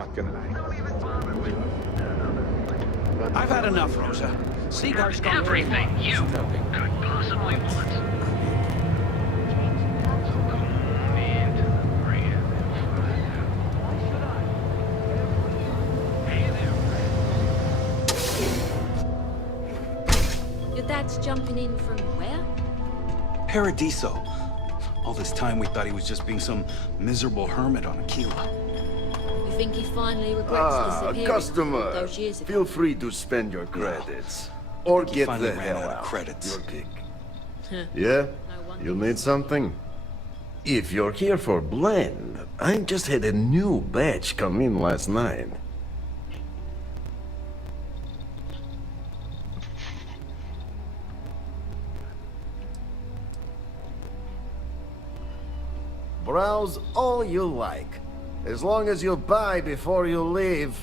not gonna lie. I've had enough, Rosa. Seagar's gone Everything you could possibly want. So come into the brand new Hey there. Your dad's jumping in from where? Paradiso. All this time we thought he was just being some miserable hermit on Aquila. You think he finally regrets disappearing customer. those years ago? Feel free to spend your credits. Or He get finally the ran hell out of out. credits. Your pick. Yeah? wonder. You need something? If you're here for blend, I just had a new batch come in last night. Browse all you like, as long as you buy before you leave.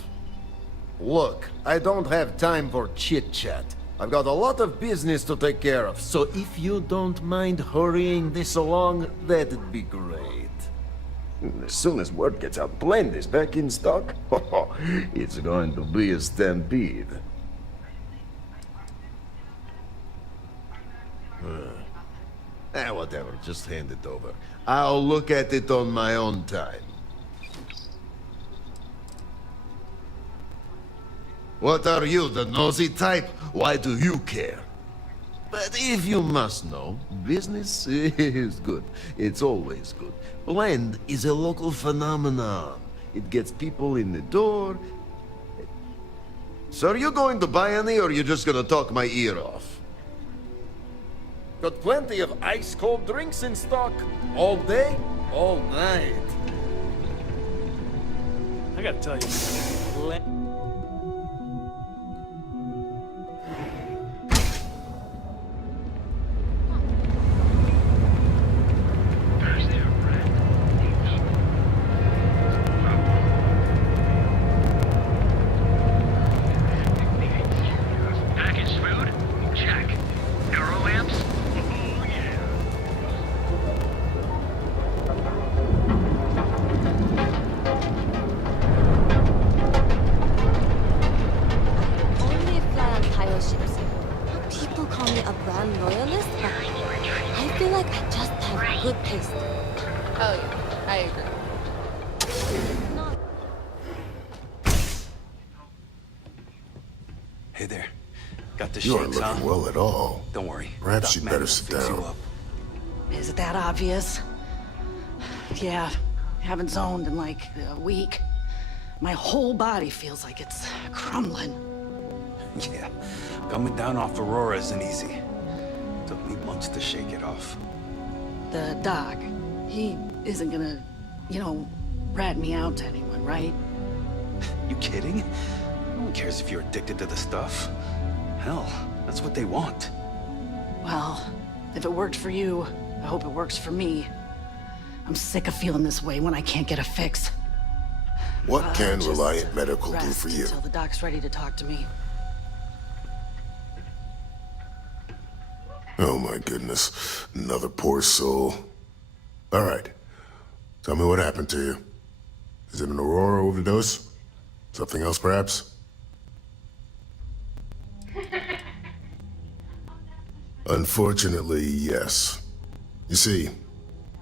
Look, I don't have time for chit-chat. I've got a lot of business to take care of, so if you don't mind hurrying this along, that'd be great. As soon as word gets out, blend is back in stock. It's going to be a stampede. Whatever, just hand it over. I'll look at it on my own time. What are you, the nosy type? Why do you care? But if you must know, business is good. It's always good. Blend is a local phenomenon. It gets people in the door. So are you going to buy any, or are you just gonna talk my ear off? Got plenty of ice-cold drinks in stock. All day, all night. I gotta tell you, There's their brand. Packaged food? Check. Neuro lamps? Oh, yeah. Only fly on tire ships. People call me a brand loyalist, but I feel like I just have good taste. Oh yeah, I agree. Not Hey there. Got the You aren't shakes, huh? looking well at all. Don't worry. Perhaps Doc you'd Man better will sit fix you down. up. Is it that obvious? Yeah, haven't zoned in like a week. My whole body feels like it's crumbling. Yeah. Coming down off Aurora isn't easy. Took me months to shake it off. The doc, he isn't gonna, rat me out to anyone, right? You kidding? No one cares if you're addicted to the stuff. Hell, that's what they want. Well, if it worked for you, I hope it works for me. I'm sick of feeling this way when I can't get a fix. What can Just Reliant Medical do rest for you? until the doc's ready to talk to me. Oh my goodness. Another poor soul. All right. Tell me what happened to you. Is it an Aurora overdose? Something else, perhaps? Unfortunately, yes. You see,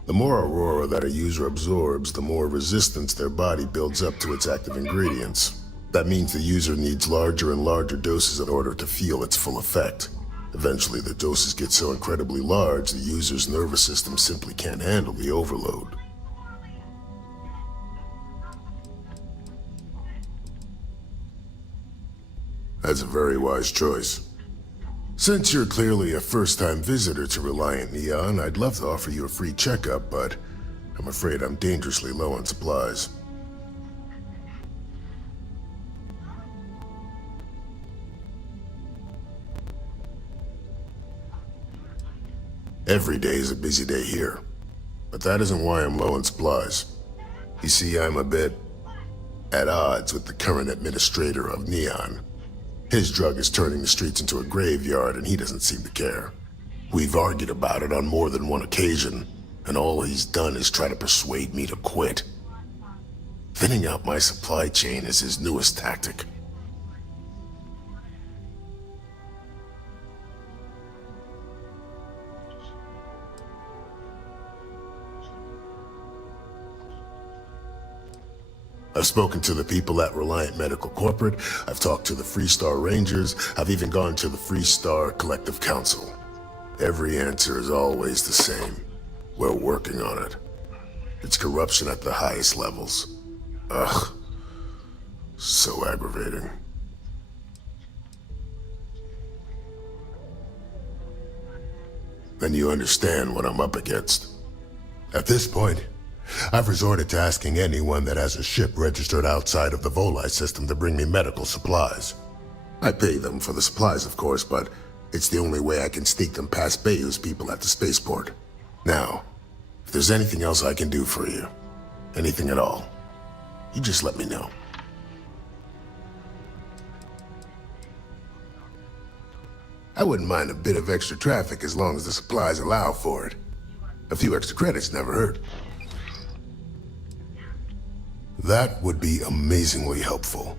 the more Aurora that a user absorbs, the more resistance their body builds up to its active ingredients. That means the user needs larger and larger doses in order to feel its full effect. Eventually, the doses get so incredibly large, the user's nervous system simply can't handle the overload. That's a very wise choice. Since you're clearly a first-time visitor to Reliant Neon, I'd love to offer you a free checkup, but I'm afraid I'm dangerously low on supplies. Every day is a busy day here, but that isn't why I'm low on supplies. You see, I'm a bit at odds with the current administrator of Neon. His drug is turning the streets into a graveyard, and he doesn't seem to care. We've argued about it on more than one occasion, and all he's done is try to persuade me to quit. Thinning out my supply chain is his newest tactic. I've spoken to the people at Reliant Medical Corporate, I've talked to the Freestar Rangers, I've even gone to the Freestar Collective Council. Every answer is always the same. We're working on it. It's corruption at the highest levels. Ugh. So aggravating. Then you understand what I'm up against. At this point, I've resorted to asking anyone that has a ship registered outside of the Volii system to bring me medical supplies. I pay them for the supplies, of course, but it's the only way I can sneak them past Bayou's people at the spaceport. Now, if there's anything else I can do for you, anything at all, you just let me know. I wouldn't mind a bit of extra traffic as long as the supplies allow for it. A few extra credits never hurt. That would be amazingly helpful.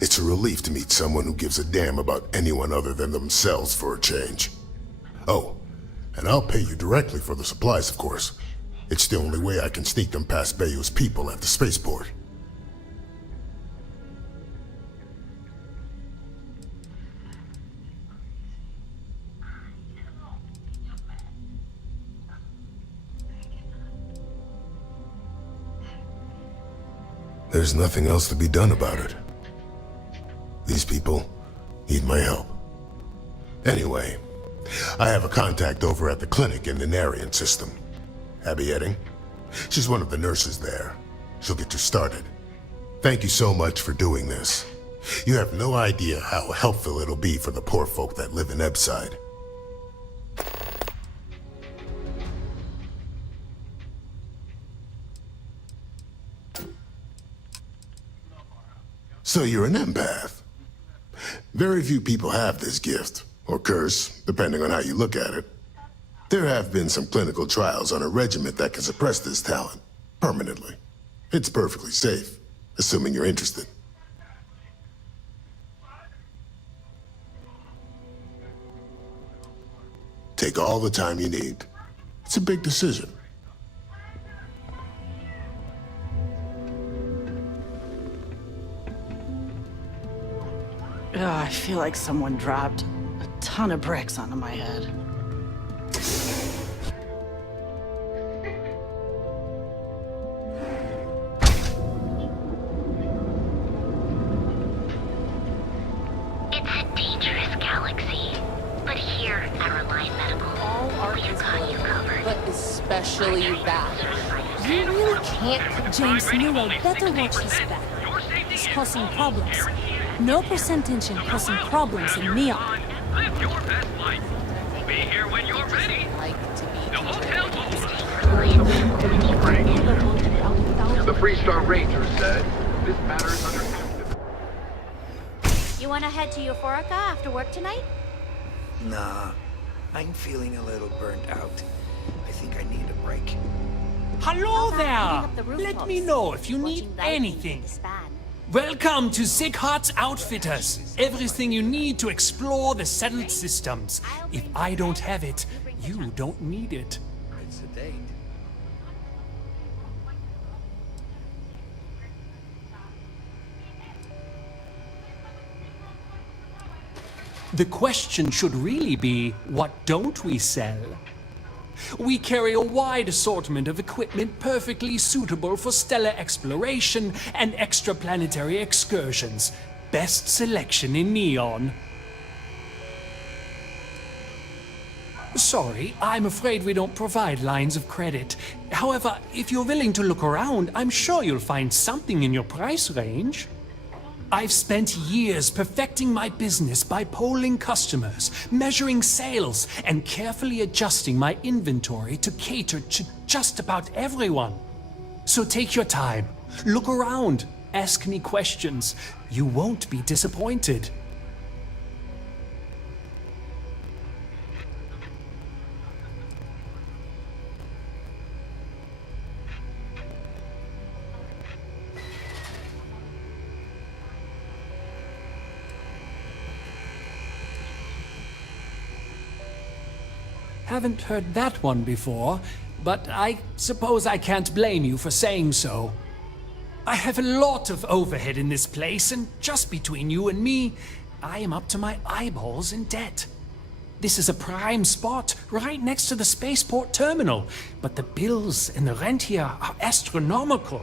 It's a relief to meet someone who gives a damn about anyone other than themselves for a change. Oh, and I'll pay you directly for the supplies, of course. It's the only way I can sneak them past Bayou's people at the spaceport. There's nothing else to be done about it. These people need my help. Anyway, I have a contact over at the clinic in the Narian system. Abby Edding. She's one of the nurses there. She'll get you started. Thank you so much for doing this. You have no idea how helpful it'll be for the poor folk that live in Ebside. So you're an empath. Very few people have this gift, or curse, depending on how you look at it. There have been some clinical trials on a regimen that can suppress this talent, permanently. It's perfectly safe, assuming you're interested. Take all the time you need. It's a big decision. Ugh, I feel like someone dropped a ton of bricks onto my head. It's a dangerous galaxy, but here at Reliant Medical, All art we've is got you good, covered. but especially that. You really can't. James Newell better watch his back. He's causing problems. No percentage causing problems in Neon. Live your best life. We'll be here when you're ready. Like to be The hotel will. The Freestar Rangers said this matter is under active. You want to head to Euphorica after work tonight? Nah, I'm feeling a little burnt out. I think I need a break. Hello How about there! heading up the Let rooftops, me know if you need watching lightning anything. disband? Welcome to Sick Hearts Outfitters. Everything you need to explore the settled systems. If I don't have it, you don't need it. It's a date. The question should really be, what don't we sell? We carry a wide assortment of equipment perfectly suitable for stellar exploration and extraplanetary excursions. Best selection in Neon. Sorry, I'm afraid we don't provide lines of credit. However, if you're willing to look around, I'm sure you'll find something in your price range. I've spent years perfecting my business by polling customers, measuring sales, and carefully adjusting my inventory to cater to just about everyone. So take your time, look around, ask me questions. You won't be disappointed. Haven't heard that one before, but I suppose I can't blame you for saying so. I have a lot of overhead in this place, and just between you and me, I am up to my eyeballs in debt. This is a prime spot, right next to the spaceport terminal, but the bills and the rent here are astronomical.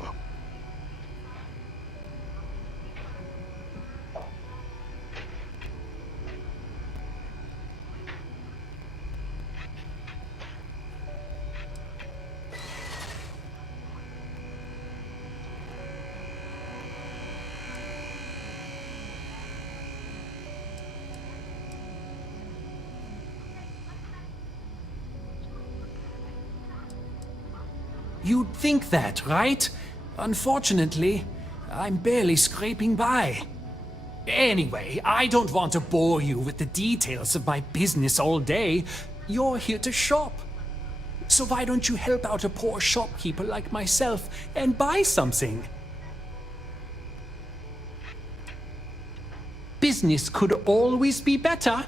You'd think that, right? Unfortunately, I'm barely scraping by. Anyway, I don't want to bore you with the details of my business all day. You're here to shop. So why don't you help out a poor shopkeeper like myself and buy something? Business could always be better.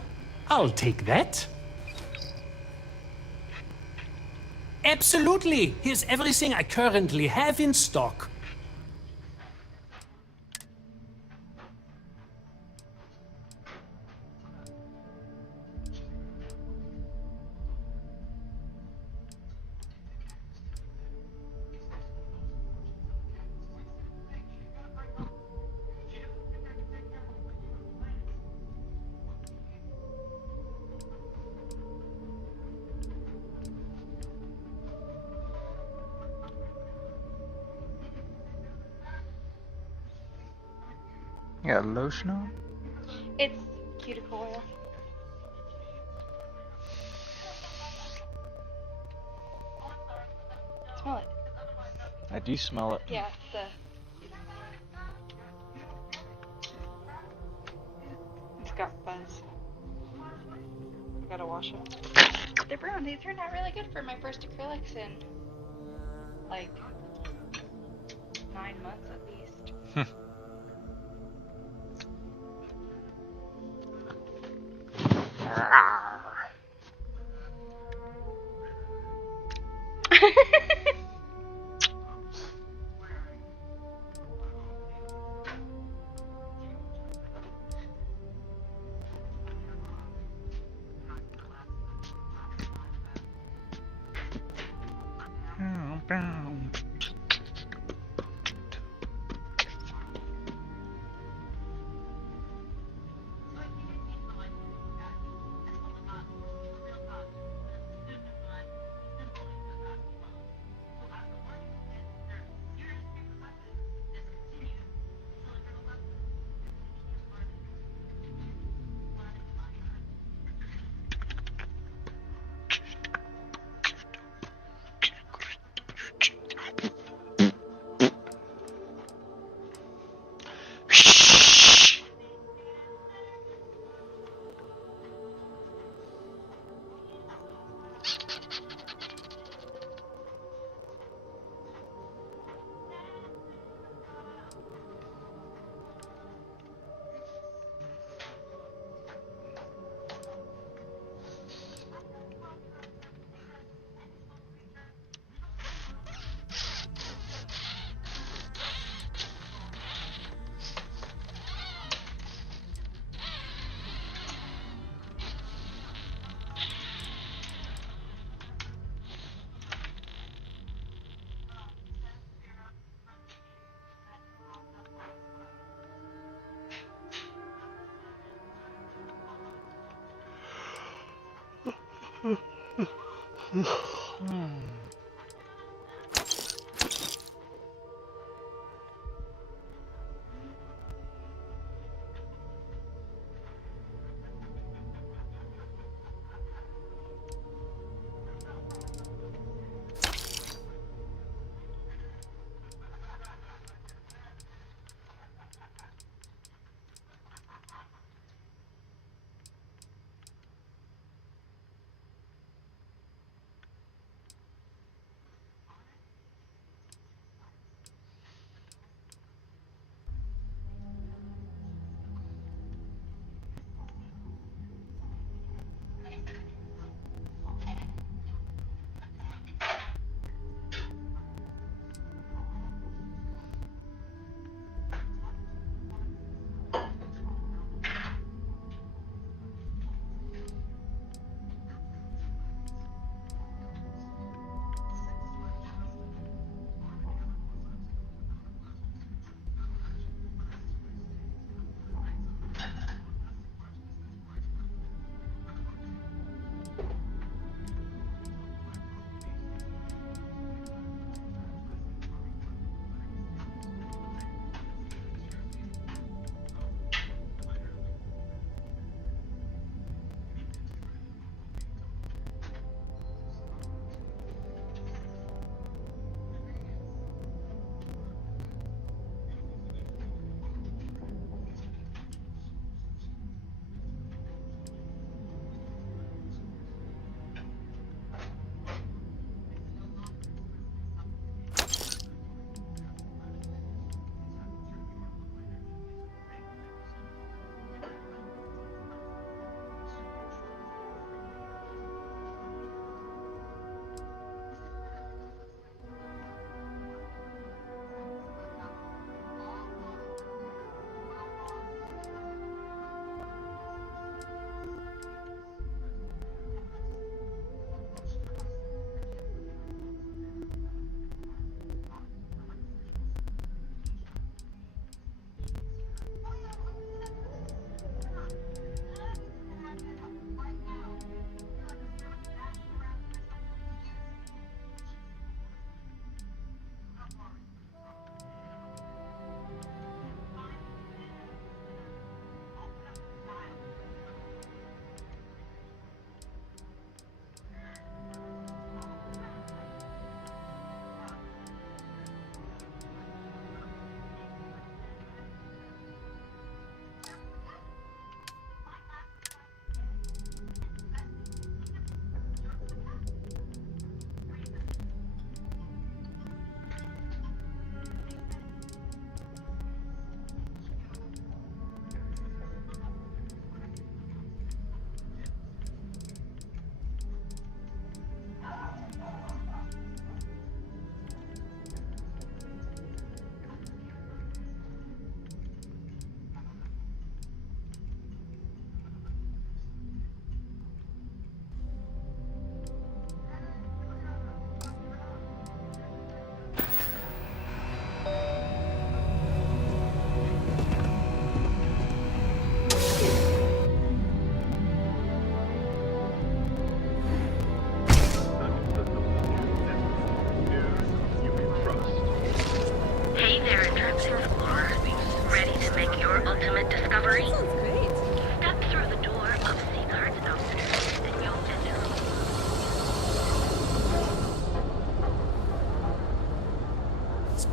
I'll take that. Absolutely! Here's everything I currently have in stock. You got lotion on? It's cuticle oil. Smell it. I do smell it. Yeah, it's got buzz. I gotta wash it. They're brown. They turned out really good for my first acrylics in like 9 months at least.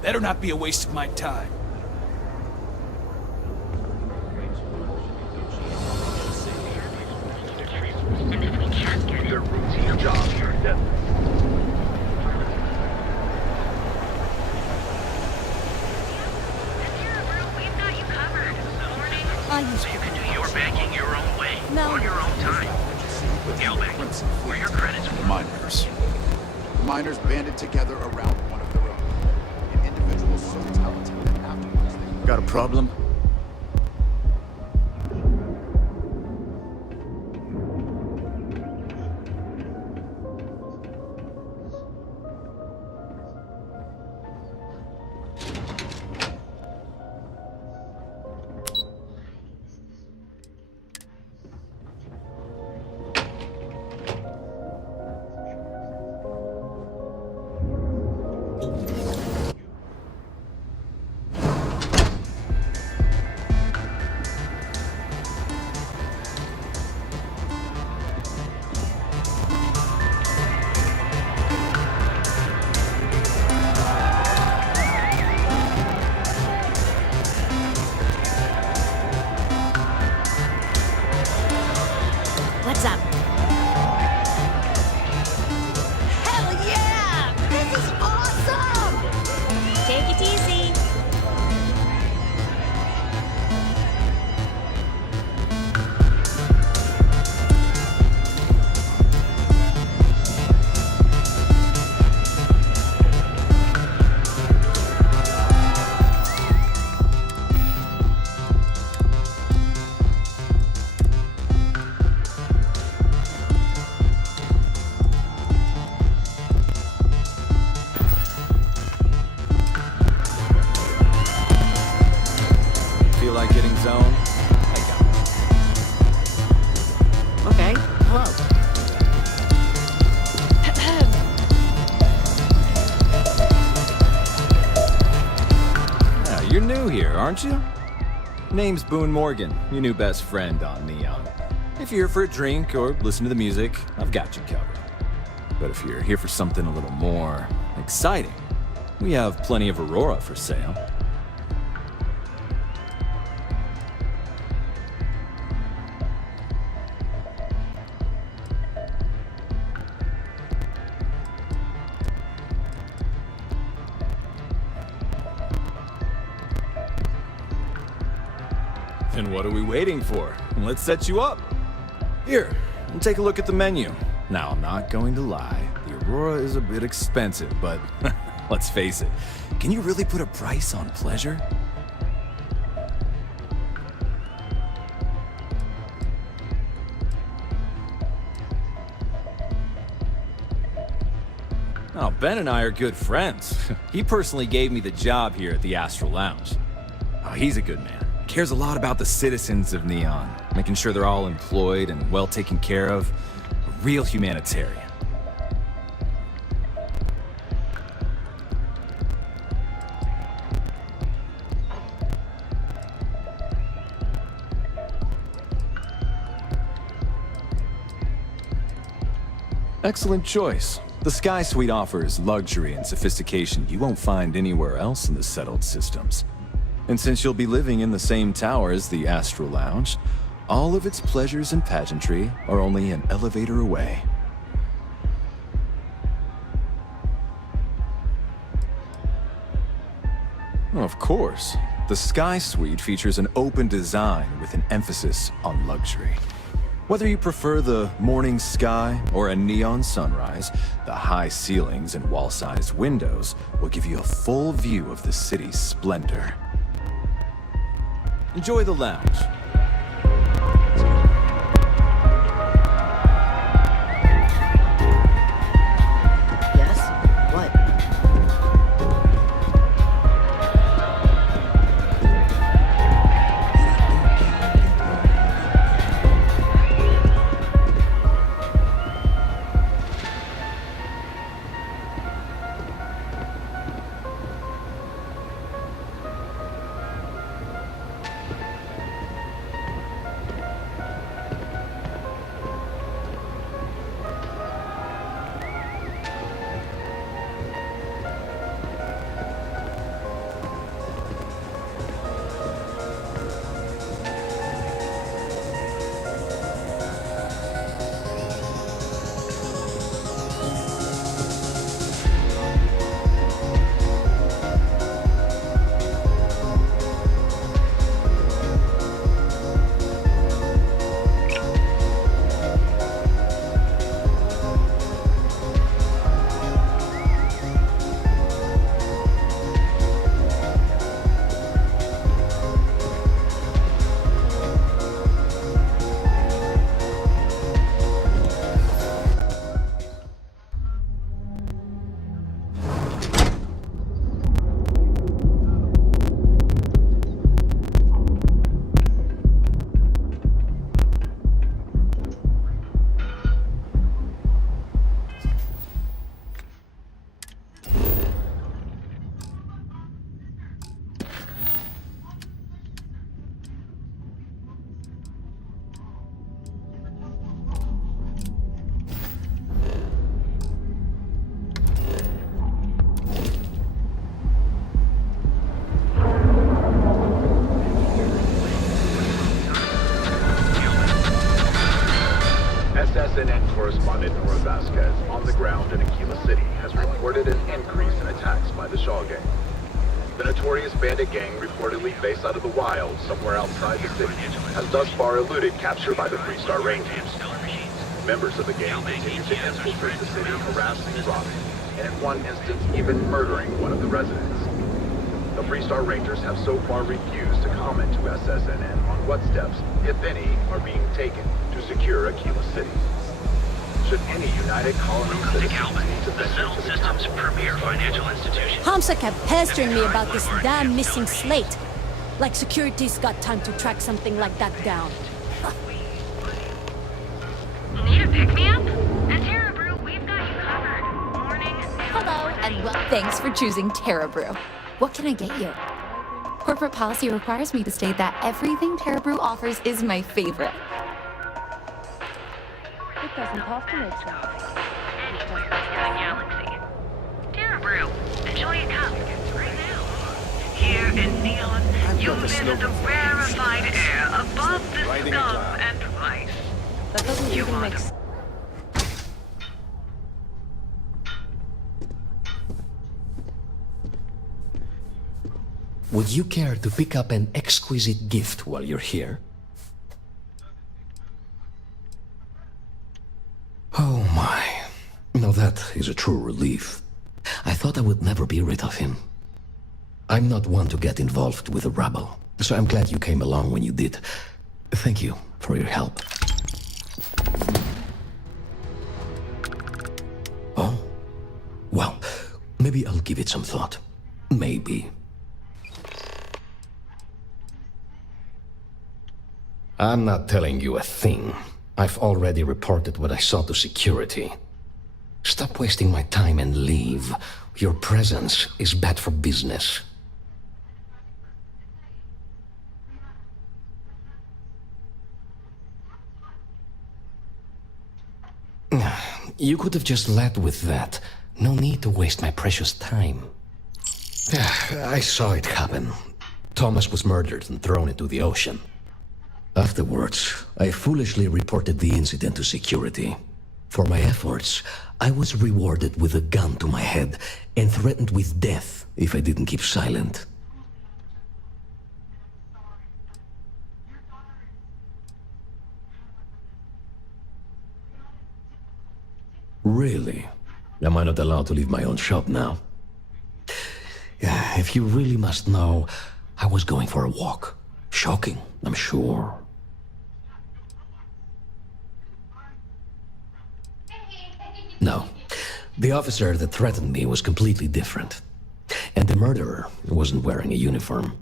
Better not be a waste of my time. And if we can't get it, Their routine job here, deadly. we've got you covered. Morning. I used So you can do your banking your own way, No. on your own time. Gilbeck, where are your credits for? Miners. Miners banded together around one of their own. An individual so talented that afterwards they... Got a problem? What's up? Hell yeah! This is awesome! Take it easy. Feel like getting zoned? I got it. Okay, hello. Yeah, you're new here, aren't you? Name's Boone Morgan, your new best friend on Neon. If you're here for a drink or listen to the music, I've got you covered. But if you're here for something a little more exciting, we have plenty of Aurora for sale. Then what are we waiting for? Let's set you up. Here, take a look at the menu. Now, I'm not going to lie. The Aurora is a bit expensive, but let's face it. Can you really put a price on pleasure? Oh, Ben and I are good friends. He personally gave me the job here at the Astral Lounge. Oh, he's a good man. Cares a lot about the citizens of Neon, making sure they're all employed and well taken care of. A real humanitarian. Excellent choice. The Sky Suite offers luxury and sophistication you won't find anywhere else in the settled systems. And since you'll be living in the same tower as the Astral Lounge, all of its pleasures and pageantry are only an elevator away. Of course, the Sky Suite features an open design with an emphasis on luxury. Whether you prefer the morning sky or a neon sunrise, the high ceilings and wall-sized windows will give you a full view of the city's splendor. Enjoy the lounge. Yes? What? Vasquez on the ground in Aquila City has reported an increase in attacks by the Shaw Gang. The notorious bandit gang, reportedly based out of the wild somewhere outside the city, has thus far eluded capture by the Freestar Rangers. Members of the gang continue to infiltrate the city, harassing and robbing, and in one instance even murdering one of the residents. The Freestar Rangers have so far refused to comment to SSNN on what steps, if any, are being taken to secure Aquila City. Should any United Colony citizens need to venture to the Systems' premier financial institution. Hamza kept pestering me about this damn missing slate. Like security's got time to track something like that down. Need a pick-me-up? At Terra Brew, we've got you covered. Morning. Hello, and thanks for choosing Terra Brew. What can I get you? Corporate policy requires me to state that everything Terra Brew offers is my favorite. It doesn't have to make sense. Anywhere in the galaxy. Terra Brew. Enjoy a cup. Right now. Here in Neon, you live in the rarefied air above the scum and price. That doesn't even make sense. Would you care to pick up an exquisite gift while you're here? Oh my. Now that is a true relief. I thought I would never be rid of him. I'm not one to get involved with the rabble, so I'm glad you came along when you did. Thank you for your help. Oh? Well, maybe I'll give it some thought. Maybe. I'm not telling you a thing. I've already reported what I saw to security. Stop wasting my time and leave. Your presence is bad for business. You could have just led with that. No need to waste my precious time. I saw it happen. Thomas was murdered and thrown into the ocean. Afterwards, I foolishly reported the incident to security. For my efforts, I was rewarded with a gun to my head and threatened with death if I didn't keep silent. Really? Am I not allowed to leave my own shop now? If you really must know, I was going for a walk. Shocking, I'm sure. No. The officer that threatened me was completely different. And the murderer wasn't wearing a uniform.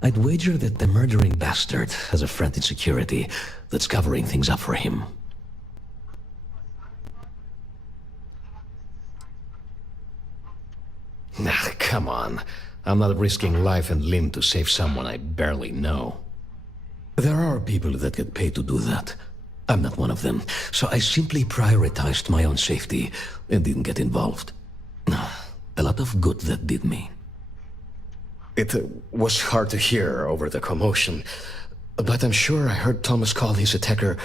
I'd wager that the murdering bastard has a friend in security that's covering things up for him. Nah, come on. I'm not risking life and limb to save someone I barely know. There are people that get paid to do that. I'm not one of them, so I simply prioritized my own safety and didn't get involved. A lot of good that did me. It was hard to hear over the commotion, but I'm sure I heard Thomas call his attacker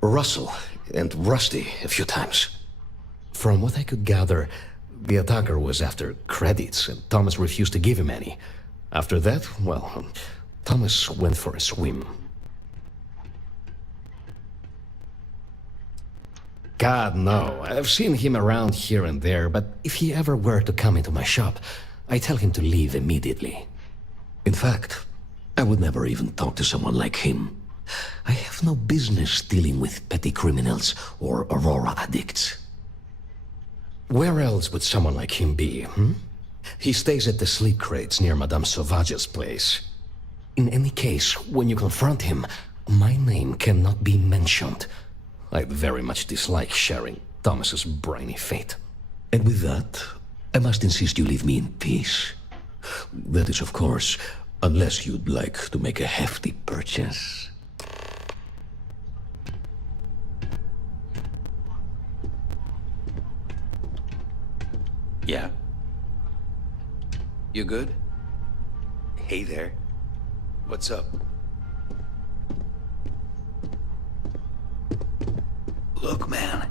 Russell and Rusty a few times. From what I could gather, the attacker was after credits, and Thomas refused to give him any. After that, well, Thomas went for a swim. God, no. I've seen him around here and there, but if he ever were to come into my shop, I tell him to leave immediately. In fact, I would never even talk to someone like him. I have no business dealing with petty criminals or Aurora addicts. Where else would someone like him be, He stays at the sleep crates near Madame Sauvage's place. In any case, when you confront him, my name cannot be mentioned. I very much dislike sharing Thomas's briny fate. And with that, I must insist you leave me in peace. That is, of course, unless you'd like to make a hefty purchase. Yeah? You good? Hey there. What's up? Look, man,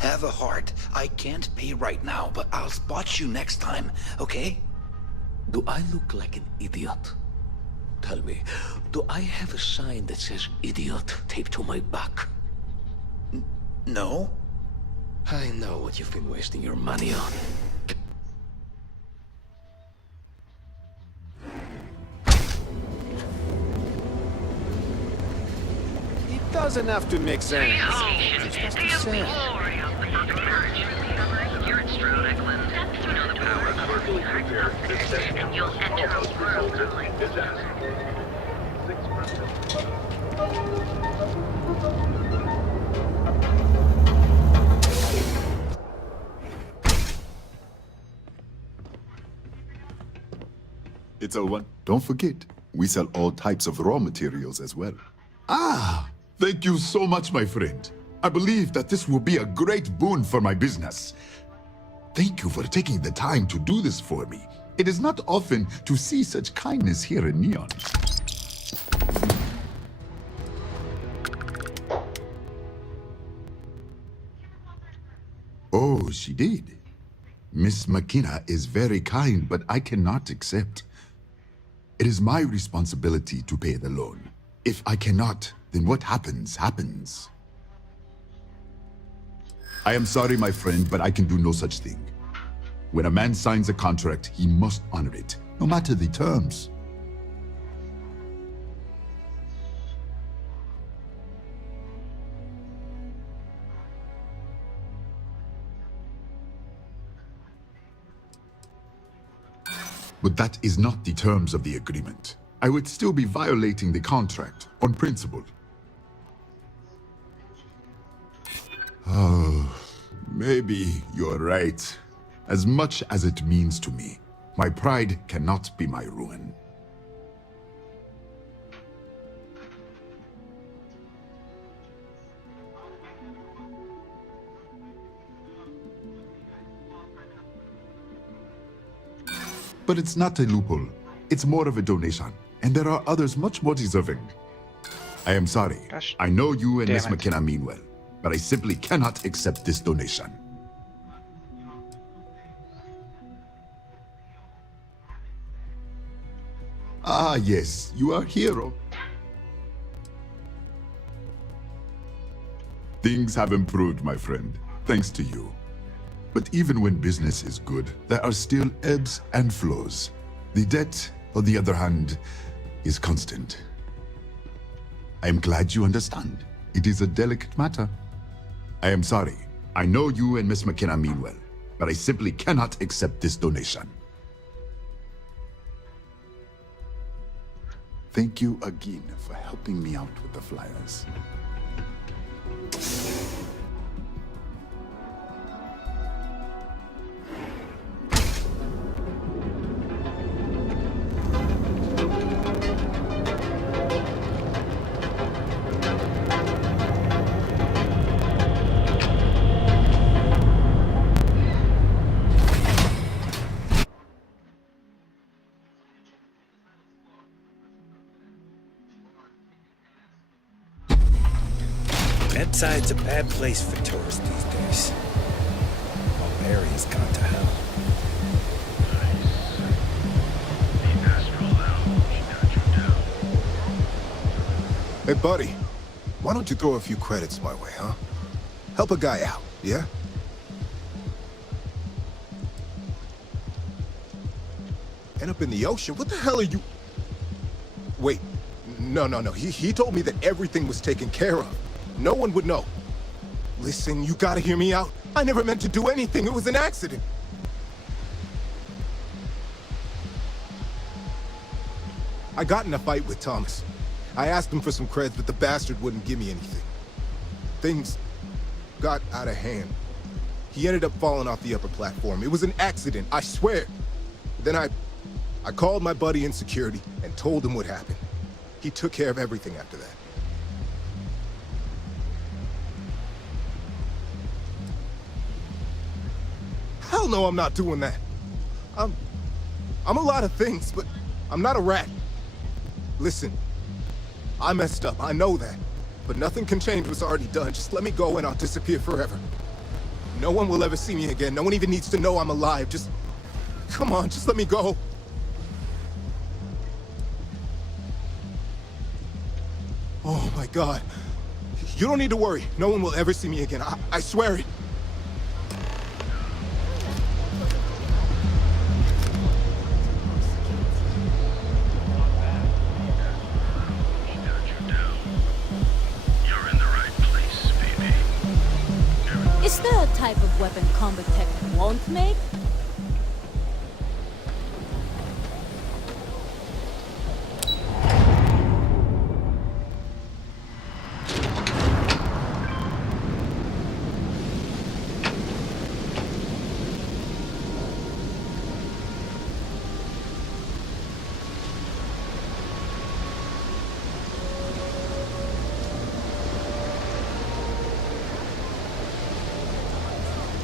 Have a heart. I can't pay right now, but I'll spot you next time, okay? Do I look like an idiot? Tell me, do I have a sign that says idiot taped to my back? No? I know what you've been wasting your money on. It doesn't have to make sense. It's just a set. You're in Stroud, Eklund. You know the power of and you'll enter a world like It's a one. Don't forget, we sell all types of raw materials as well. Ah, thank you so much, my friend. I believe that this will be a great boon for my business. Thank you for taking the time to do this for me. It is not often to see such kindness here in Neon. Oh, she did. Miss McKenna is very kind, but I cannot accept. It is my responsibility to pay the loan. If I cannot, then what happens, happens. I am sorry, my friend, but I can do no such thing. When a man signs a contract, he must honor it, no matter the terms. But that is not the terms of the agreement. I would still be violating the contract on principle. Oh, maybe you're right. As much as it means to me, my pride cannot be my ruin. But it's not a loophole. It's more of a donation. And there are others much more deserving. I am sorry. Gosh, I know you and damn Miss it. McKenna mean well, but I simply cannot accept this donation. Ah, yes, you are a hero. Things have improved, my friend, thanks to you. But even when business is good, there are still ebbs and flows. The debt, on the other hand, is constant. I am glad you understand. It is a delicate matter. I am sorry. I know you and Miss McKenna mean well, but I simply cannot accept this donation. Thank you again for helping me out with the flyers. Redside's a bad place for tourists these days. Whole area's gone to hell. Hey, buddy, why don't you throw a few credits my way, huh? Help a guy out, yeah? End up in the ocean? What the hell are you... Wait, no. He told me that everything was taken care of. No one would know. Listen, you gotta hear me out. I never meant to do anything. It was an accident. I got in a fight with Thomas. I asked him for some creds, but the bastard wouldn't give me anything. Things got out of hand. He ended up falling off the upper platform. It was an accident, I swear. Then I called my buddy in security and told him what happened. He took care of everything after that. Hell no, I'm not doing that. I'm a lot of things, but I'm not a rat. Listen, I messed up, I know that. But nothing can change what's already done. Just let me go and I'll disappear forever. No one will ever see me again. No one even needs to know I'm alive. Just... come on, just let me go. Oh my God. You don't need to worry. No one will ever see me again. I swear it. Is there a type of weapon combat tech won't make?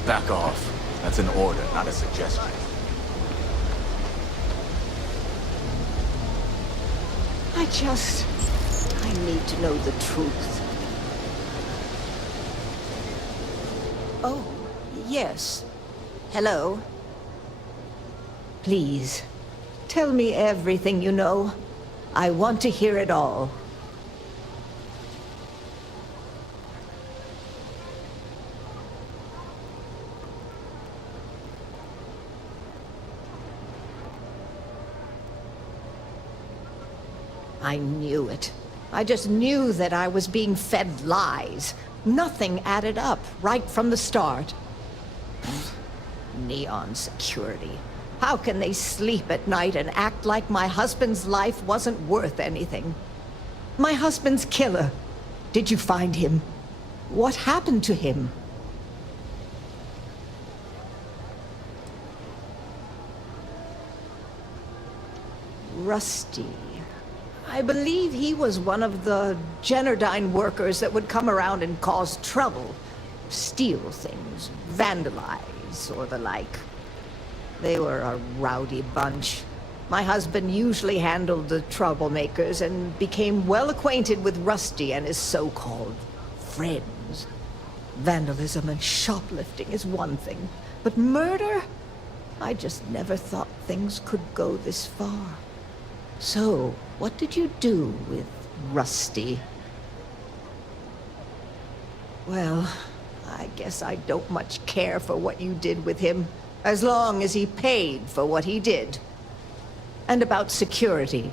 Back off. That's an order, not a suggestion. I need to know the truth. Oh, yes. Hello? Please, tell me everything you know. I want to hear it all. I knew it. I just knew that I was being fed lies. Nothing added up right from the start. Neon security. How can they sleep at night and act like my husband's life wasn't worth anything? My husband's killer. Did you find him? What happened to him? Rusty. I believe he was one of the Generdyne workers that would come around and cause trouble. Steal things, vandalize, or the like. They were a rowdy bunch. My husband usually handled the troublemakers and became well acquainted with Rusty and his so-called friends. Vandalism and shoplifting is one thing, but murder? I just never thought things could go this far. So, what did you do with Rusty? Well, I guess I don't much care for what you did with him, as long as he paid for what he did. And about security,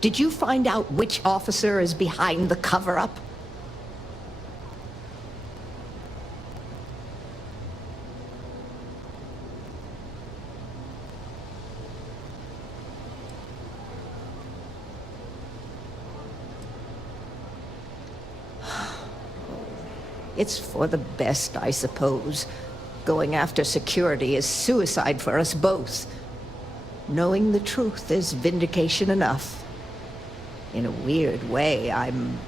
did you find out which officer is behind the cover-up? It's for the best, I suppose. Going after security is suicide for us both. Knowing the truth is vindication enough. In a weird way, I'm...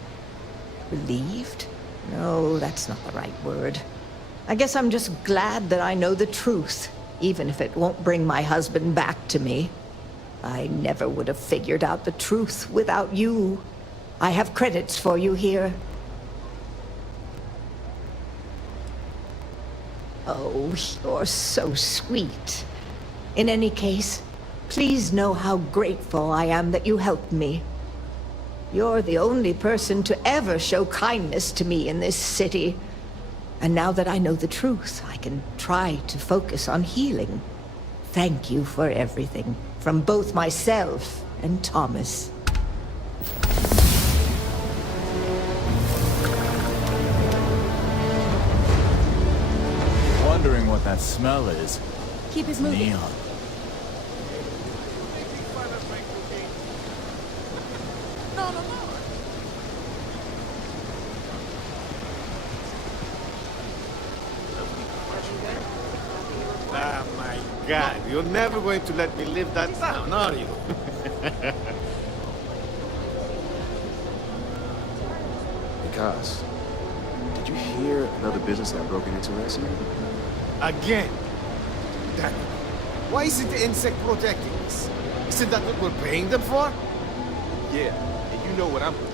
relieved? No, that's not the right word. I guess I'm just glad that I know the truth, even if it won't bring my husband back to me. I never would have figured out the truth without you. I have credits for you here. Oh, you're so sweet. In any case, please know how grateful I am that you helped me. You're the only person to ever show kindness to me in this city. And now that I know the truth, I can try to focus on healing. Thank you for everything, from both myself and Thomas. Wondering what that smell is. Keep it moving. Neon. Oh my God, you're never going to let me live that down, are you? Because, did you hear another business got broken into last year? Again? Damn it. Why isn't the insect protecting us? Isn't that what we're paying them for? Yeah, and you know what I'm doing.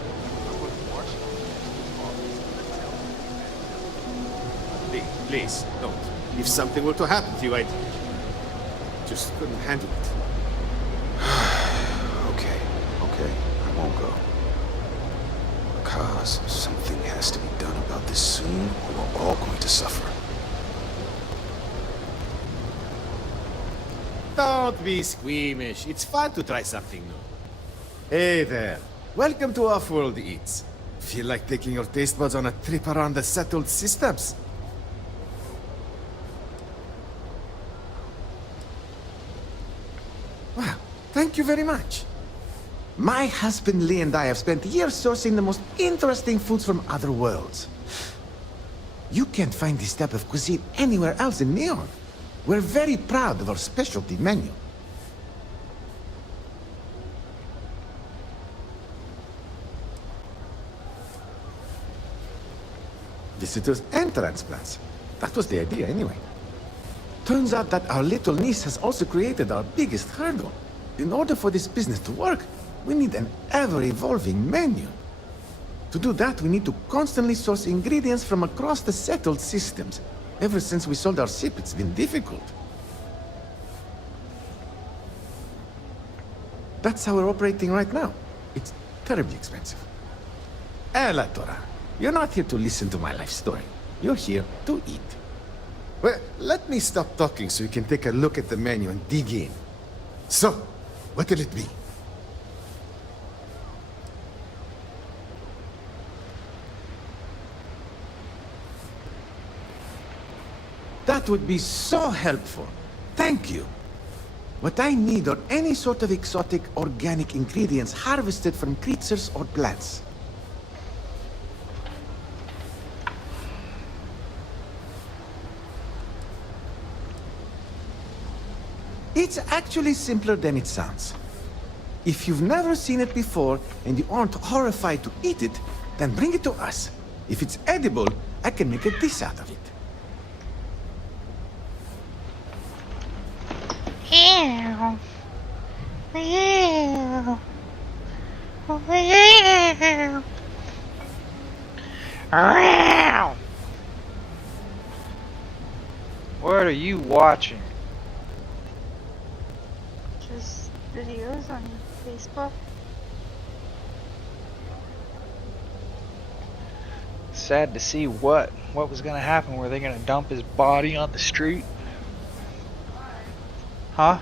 Please, don't. If something were to happen to you, I just couldn't handle it. Okay, I won't go. Because something has to be done about this soon, or we're all going to suffer. Don't be squeamish. It's fun to try something new. Hey there. Welcome to Off-World Eats. Feel like taking your taste buds on a trip around the settled systems? Well, thank you very much. My husband Lee and I have spent years sourcing the most interesting foods from other worlds. You can't find this type of cuisine anywhere else in Neon. We're very proud of our specialty menu. Visitors and transplants. That was the idea anyway. Turns out that our little niece has also created our biggest hurdle. In order for this business to work, we need an ever-evolving menu. To do that, we need to constantly source ingredients from across the settled systems. Ever since we sold our ship, it's been difficult. That's how we're operating right now. It's terribly expensive. Ella, Tora, you're not here to listen to my life story. You're here to eat. Well, let me stop talking so you can take a look at the menu and dig in. So, what will it be? That would be so helpful. Thank you. What I need are any sort of exotic organic ingredients harvested from creatures or plants. It's actually simpler than it sounds. If you've never seen it before and you aren't horrified to eat it, then bring it to us. If it's edible, I can make a dish out of it. Ew. Ew. Ew. Ew. What are you watching? Just videos on Facebook. Sad to see what was gonna happen. Were they gonna dump his body on the street? Huh?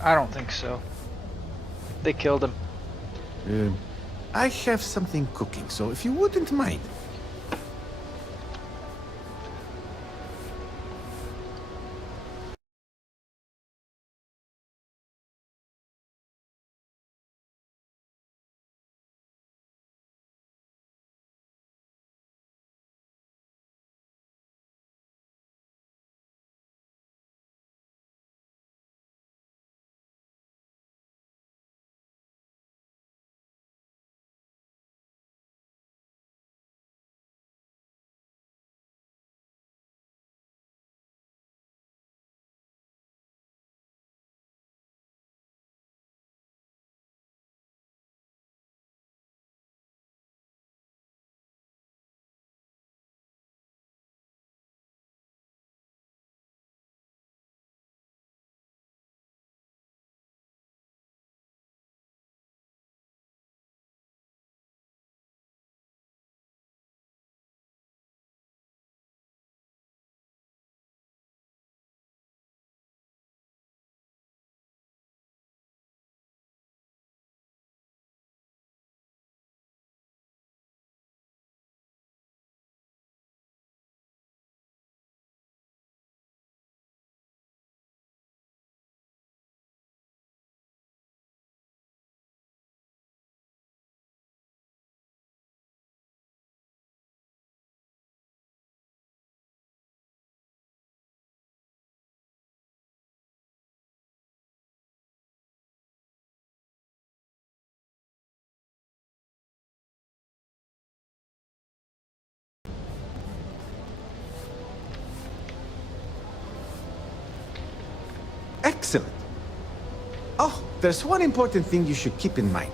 I don't think so. They killed him. I have something cooking, so if you wouldn't mind. Excellent. Oh, there's one important thing you should keep in mind.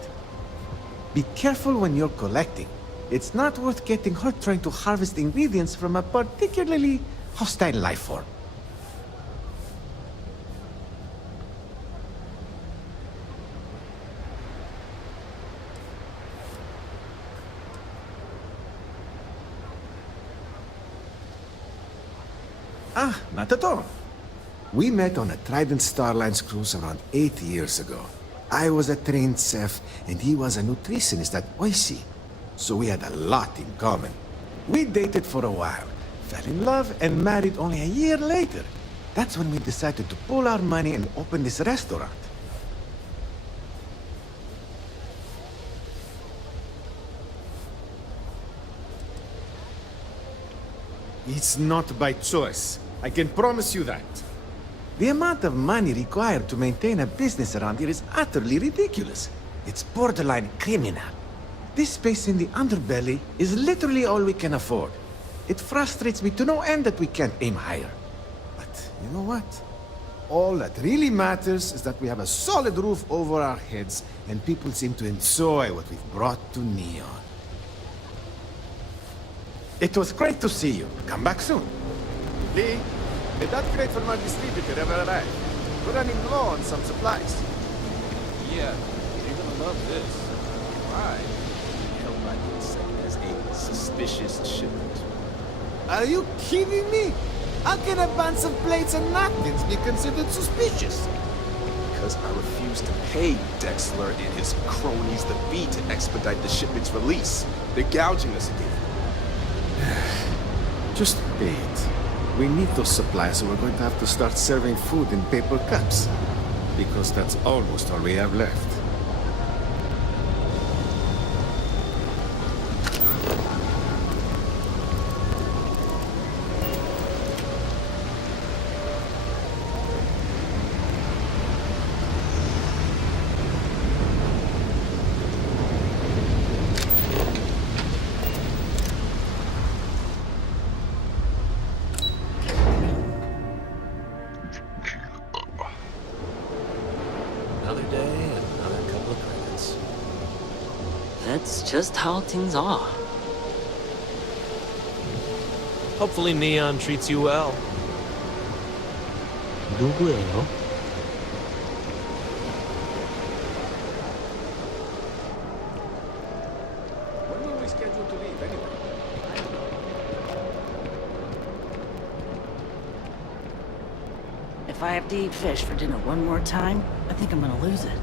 Be careful when you're collecting. It's not worth getting hurt trying to harvest ingredients from a particularly hostile life form. Ah, not at all. We met on a Trident Starlines cruise around 8 years ago. I was a trained chef, and he was a nutritionist at Oishi. So we had a lot in common. We dated for a while, fell in love, and married only a year later. That's when we decided to pool our money and open this restaurant. It's not by choice. I can promise you that. The amount of money required to maintain a business around here is utterly ridiculous. It's borderline criminal. This space in the underbelly is literally all we can afford. It frustrates me to no end that we can't aim higher. But you know what? All that really matters is that we have a solid roof over our heads, and people seem to enjoy what we've brought to Neon. It was great to see you. Come back soon. Lee, did that crate from our distributor ever arrive? We're running low on some supplies. Yeah, you're gonna love this. Why? Held by the second as a suspicious shipment. Are you kidding me? How can a bunch of plates and napkins be considered suspicious? Because I refuse to pay Dexler and his cronies the fee to expedite the shipment's release. They're gouging us again. Just pay it. We need those supplies, or we're going to have to start serving food in paper cups. Because that's almost all we have left. Another day and another couple of credits. That's just how things are. Hopefully Neon treats you well. 누구예요? When were we scheduled to leave anyway? If I have to eat fish for dinner one more time, I think I'm gonna lose it.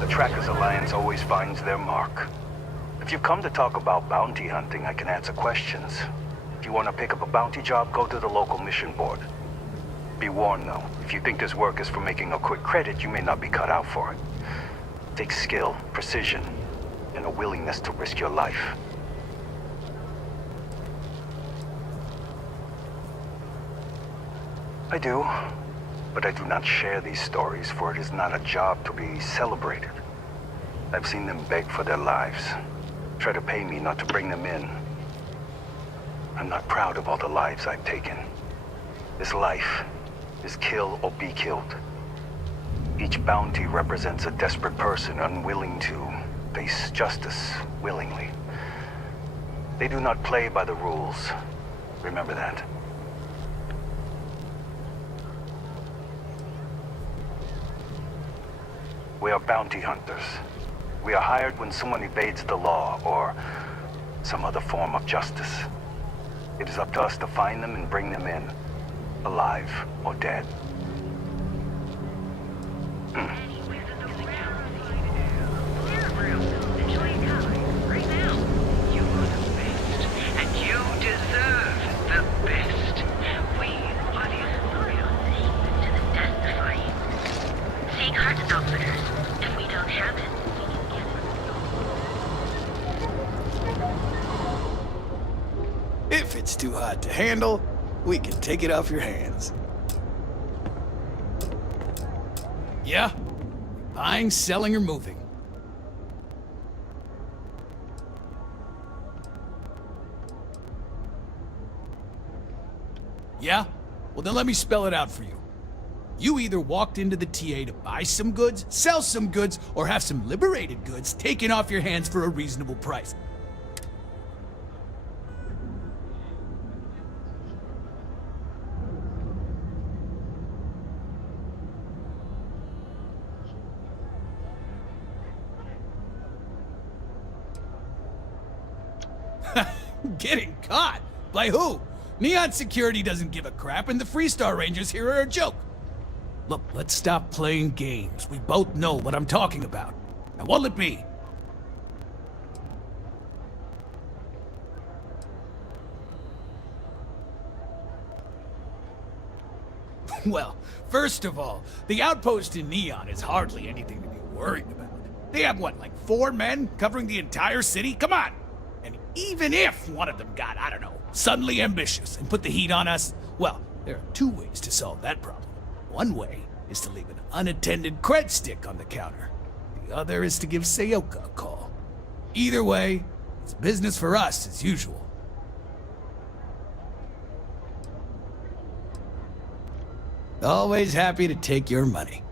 The Trackers Alliance always finds their mark. If you've come to talk about bounty hunting, I can answer questions. If you want to pick up a bounty job, go to the local mission board. Be warned though, if you think this work is for making a quick credit, you may not be cut out for it. It takes skill, precision, and a willingness to risk your life. I do, but I do not share these stories, for it is not a job to be celebrated. I've seen them beg for their lives, try to pay me not to bring them in. I'm not proud of all the lives I've taken. This life is kill or be killed. Each bounty represents a desperate person unwilling to face justice willingly. They do not play by the rules. Remember that. We are bounty hunters. We are hired when someone evades the law or some other form of justice. It is up to us to find them and bring them in, alive or dead. And you deserve the best. We are the loyalty to the death-defying. Seek heart outfitters. If we don't have it, we can get it. If it's too hot to handle, we can take it off your hands. Yeah? Buying, selling, or moving? Yeah? Well, then let me spell it out for you. You either walked into the TA to buy some goods, sell some goods, or have some liberated goods taken off your hands for a reasonable price. Getting caught? By who? Neon Security doesn't give a crap, and the Freestar Rangers here are a joke. Look, let's stop playing games. We both know what I'm talking about. Now, what'll it be? Well, first of all, the outpost in Neon is hardly anything to be worried about. They have, what, like 4 men covering the entire city? Come on! And even if one of them got, I don't know, suddenly ambitious and put the heat on us, well, there are 2 ways to solve that problem. One way is to leave an unattended cred stick on the counter. The other is to give Sayoka a call. Either way, it's business for us as usual. Always happy to take your money.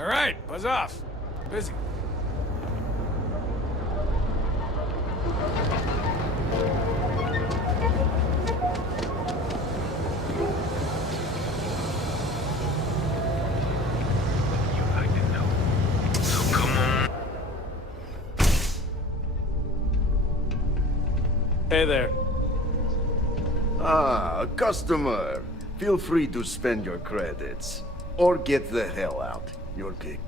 All right, buzz off. Busy. Hey there. Ah, a customer. Feel free to spend your credits. Or get the hell out. Your pick.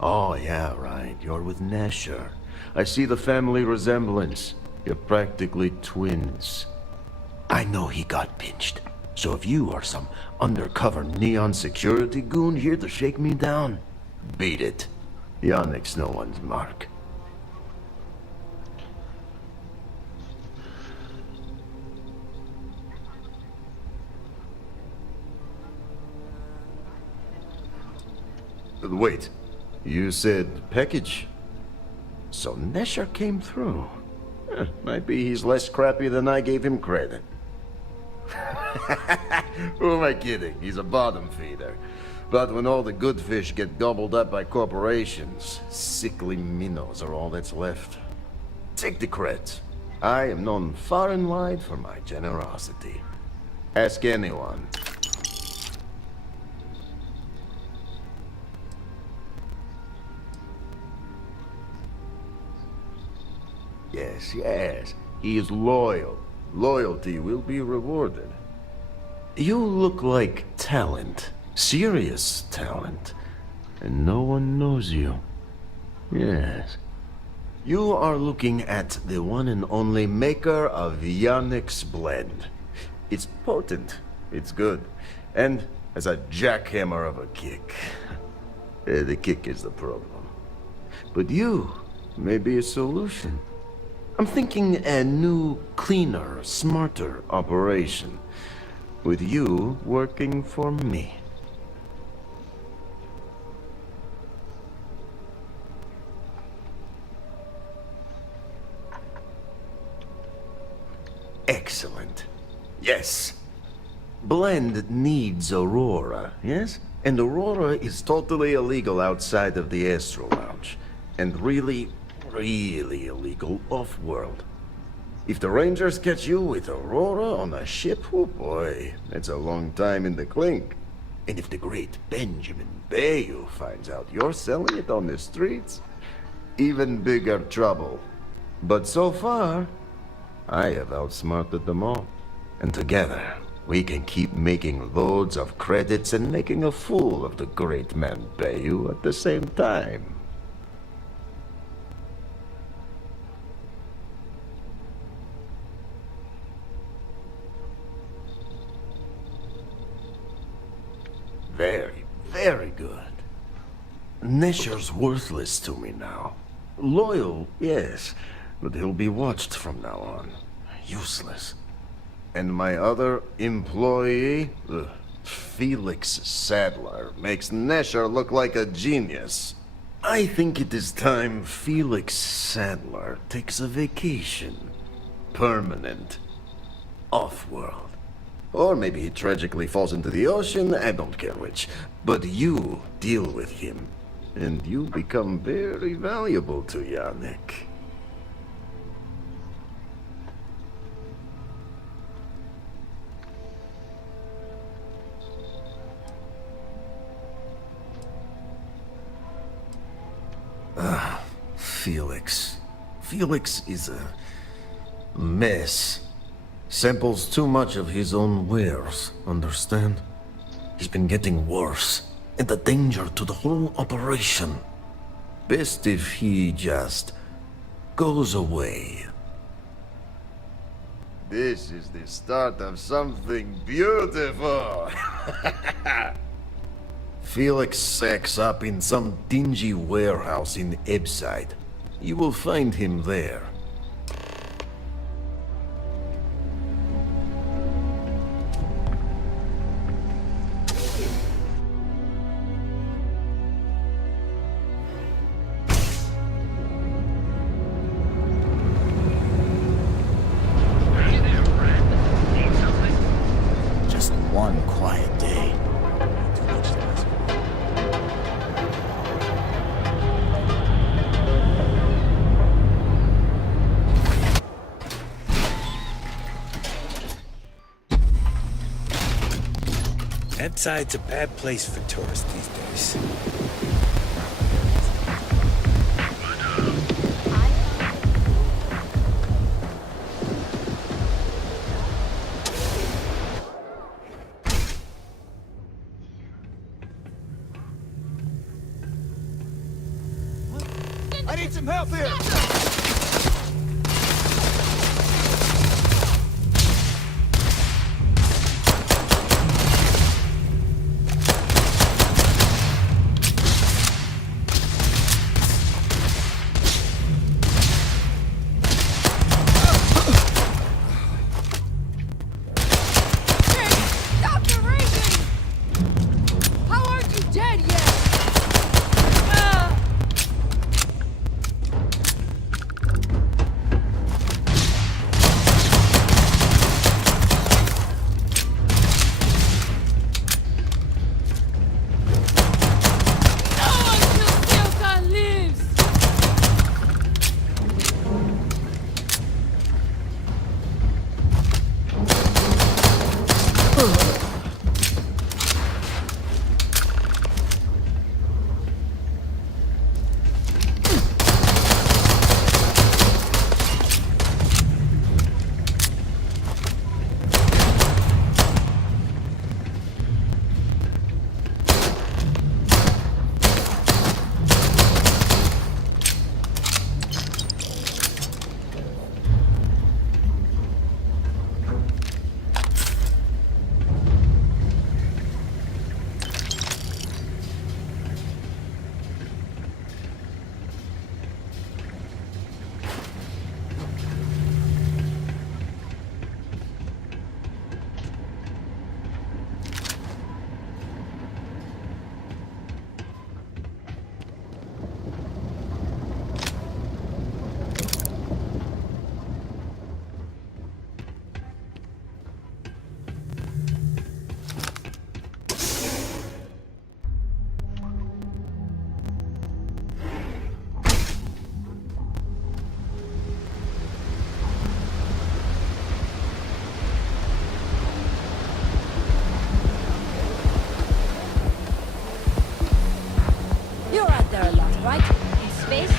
Oh, yeah, right. You're with Nesher. I see the family resemblance. You're practically twins. I know he got pinched. So if you are some undercover neon security goon here to shake me down, beat it. Yannick's no one's mark. Wait, you said package? So Nesher came through. Might be he's less crappy than I gave him credit. Who am I kidding? He's a bottom feeder. But when all the good fish get gobbled up by corporations, sickly minnows are all that's left. Take the creds. I am known far and wide for my generosity. Ask anyone. Yes, yes. He is loyal. Loyalty will be rewarded. You look like talent. Serious talent. And no one knows you. Yes. You are looking at the one and only maker of Yannick's blend. It's potent. It's good. And has a jackhammer of a kick. The kick is the problem. But you may be a solution. I'm thinking a new, cleaner, smarter operation. With you working for me. Excellent. Yes. Blend needs Aurora, yes? And Aurora is totally illegal outside of the Astro Lounge. And really illegal off-world. If the Rangers catch you with Aurora on a ship, oh boy, that's a long time in the clink. And if the great Benjamin Bayou finds out you're selling it on the streets, even bigger trouble. But so far, I have outsmarted them all. And together, we can keep making loads of credits and making a fool of the great man Bayou at the same time. Very good. Nesher's worthless to me now. Loyal, yes, but he'll be watched from now on. Useless. And my other employee, Felix Sadler, makes Nesher look like a genius. I think it is time Felix Sadler takes a vacation. Permanent. Off-world. Or maybe he tragically falls into the ocean, I don't care which. But you deal with him, and you become very valuable to Yannick. Felix. Felix is a mess. Samples too much of his own wares, understand? He's been getting worse, and a danger to the whole operation. Best if he just goes away. This is the start of something beautiful. Felix sacks up in some dingy warehouse in Ebside. You will find him there. Just one quiet day. That side's a bad place for tourists these days. I need some help here! Dr. Reagan! How aren't you dead yet? You're out there a lot, right? In space?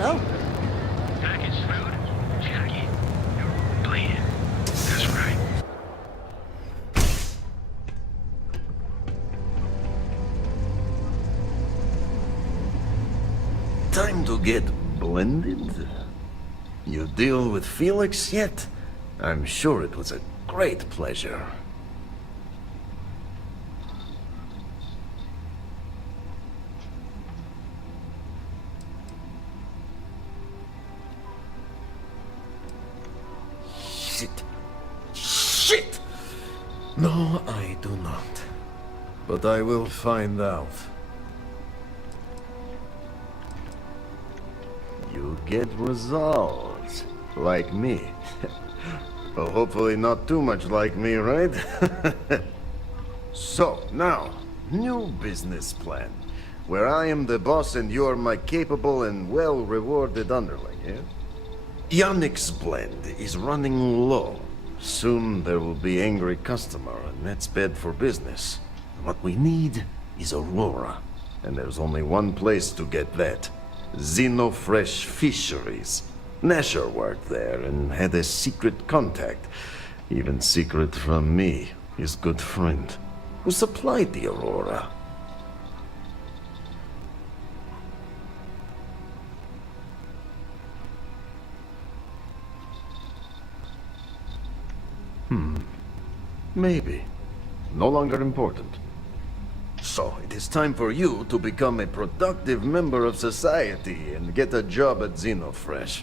Hello? Package food? Jackie. You're bleeding. That's right. Time to get blended? You deal with Felix yet? I'm sure it was a great pleasure. Shit. Shit! No, I do not. But I will find out. You get results. Like me. Well, hopefully not too much like me, right? So, now, new business plan. Where I am the boss and you're my capable and well-rewarded underling, yeah? Yannick's blend is running low. Soon there will be angry customer, and that's bad for business. What we need is Aurora. And there's only one place to get that. Xenofresh Fisheries. Nasher worked there and had a secret contact. Even secret from me, his good friend, who supplied the Aurora. Maybe. No longer important. So, it is time for you to become a productive member of society and get a job at Xenofresh.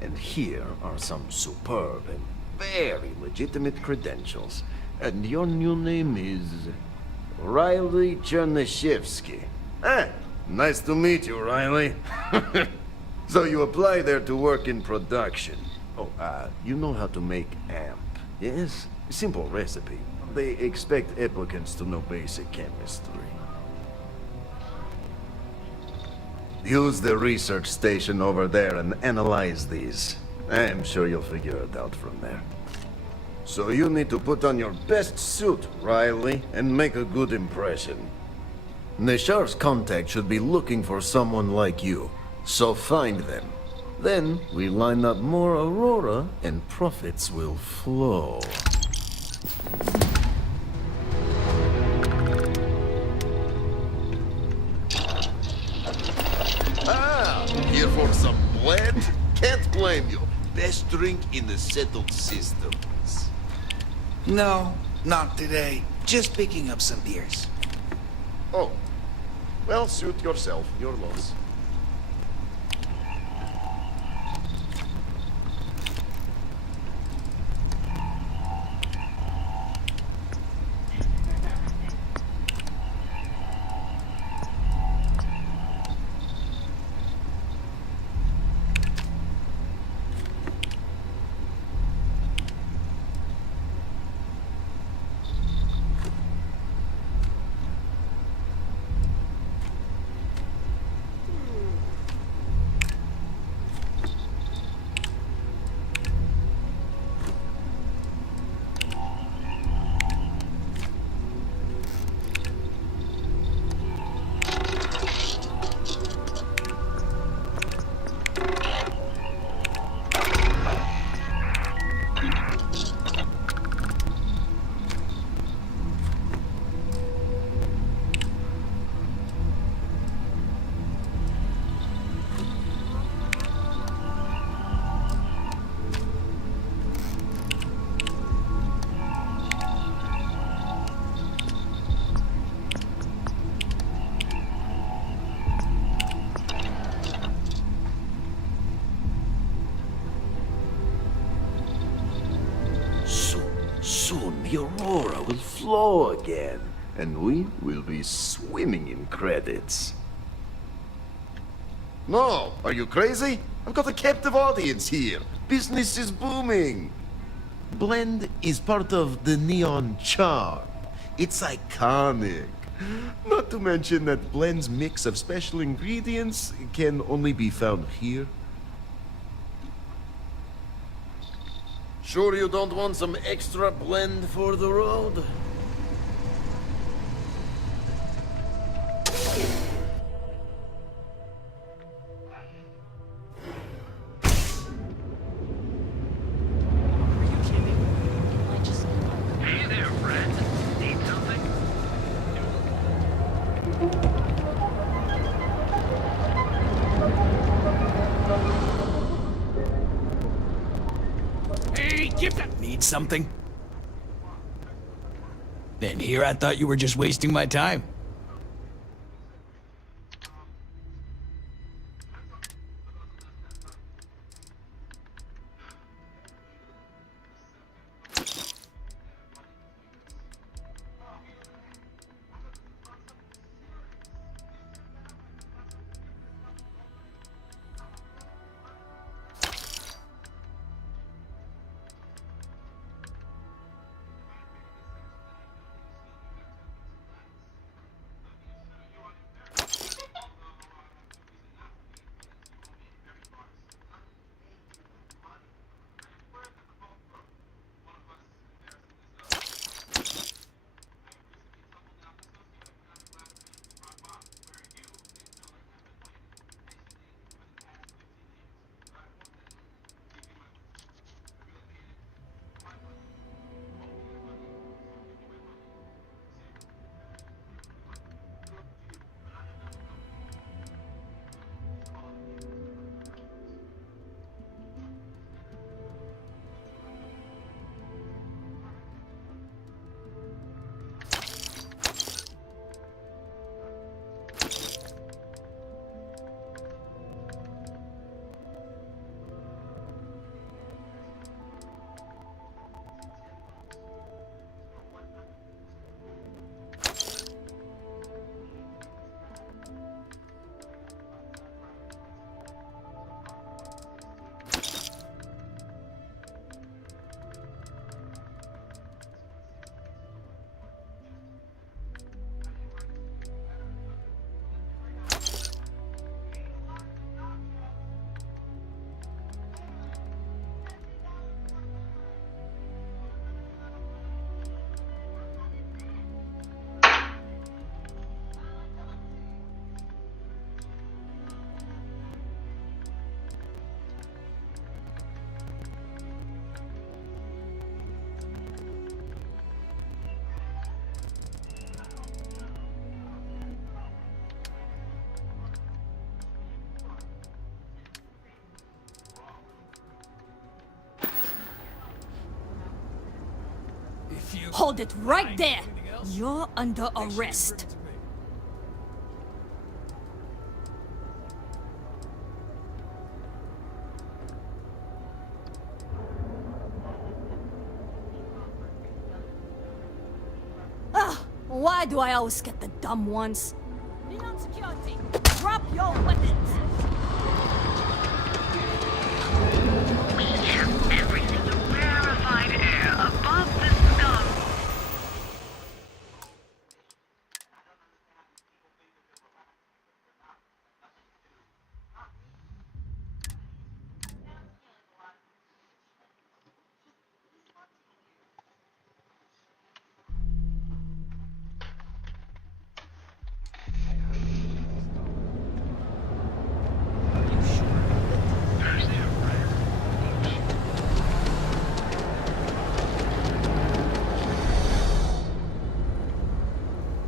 And here are some superb and very legitimate credentials. And your new name is Riley Chernyshevsky. Ah, Nice to meet you, Riley. So you apply there to work in production. Oh, you know how to make amp, yes? Simple recipe. They expect applicants to know basic chemistry. Use the research station over there and analyze these. I'm sure you'll figure it out from there. So you need to put on your best suit, Riley, and make a good impression. The sheriff's contact should be looking for someone like you. So find them. Then we line up more Aurora and profits will flow. Here for some blend? Can't blame you. Best drink in the settled systems. No, not today. Just picking up some beers. Oh. Well, suit yourself. Your loss. Soon the Aurora will flow again, and we will be swimming in credits. No, are you crazy? I've got a captive audience here. Business is booming. Blend is part of the neon charm. It's iconic. Not to mention that Blend's mix of special ingredients can only be found here. Sure you don't want some extra blend for the road? Hey there, friend. Need something? Hey, give that. Need something? Then here I thought you were just wasting my time. Hold it right there! You're under arrest. Why do I always get the dumb ones? Neon security, drop your weapons! We have everything. The rarefied air above the scum.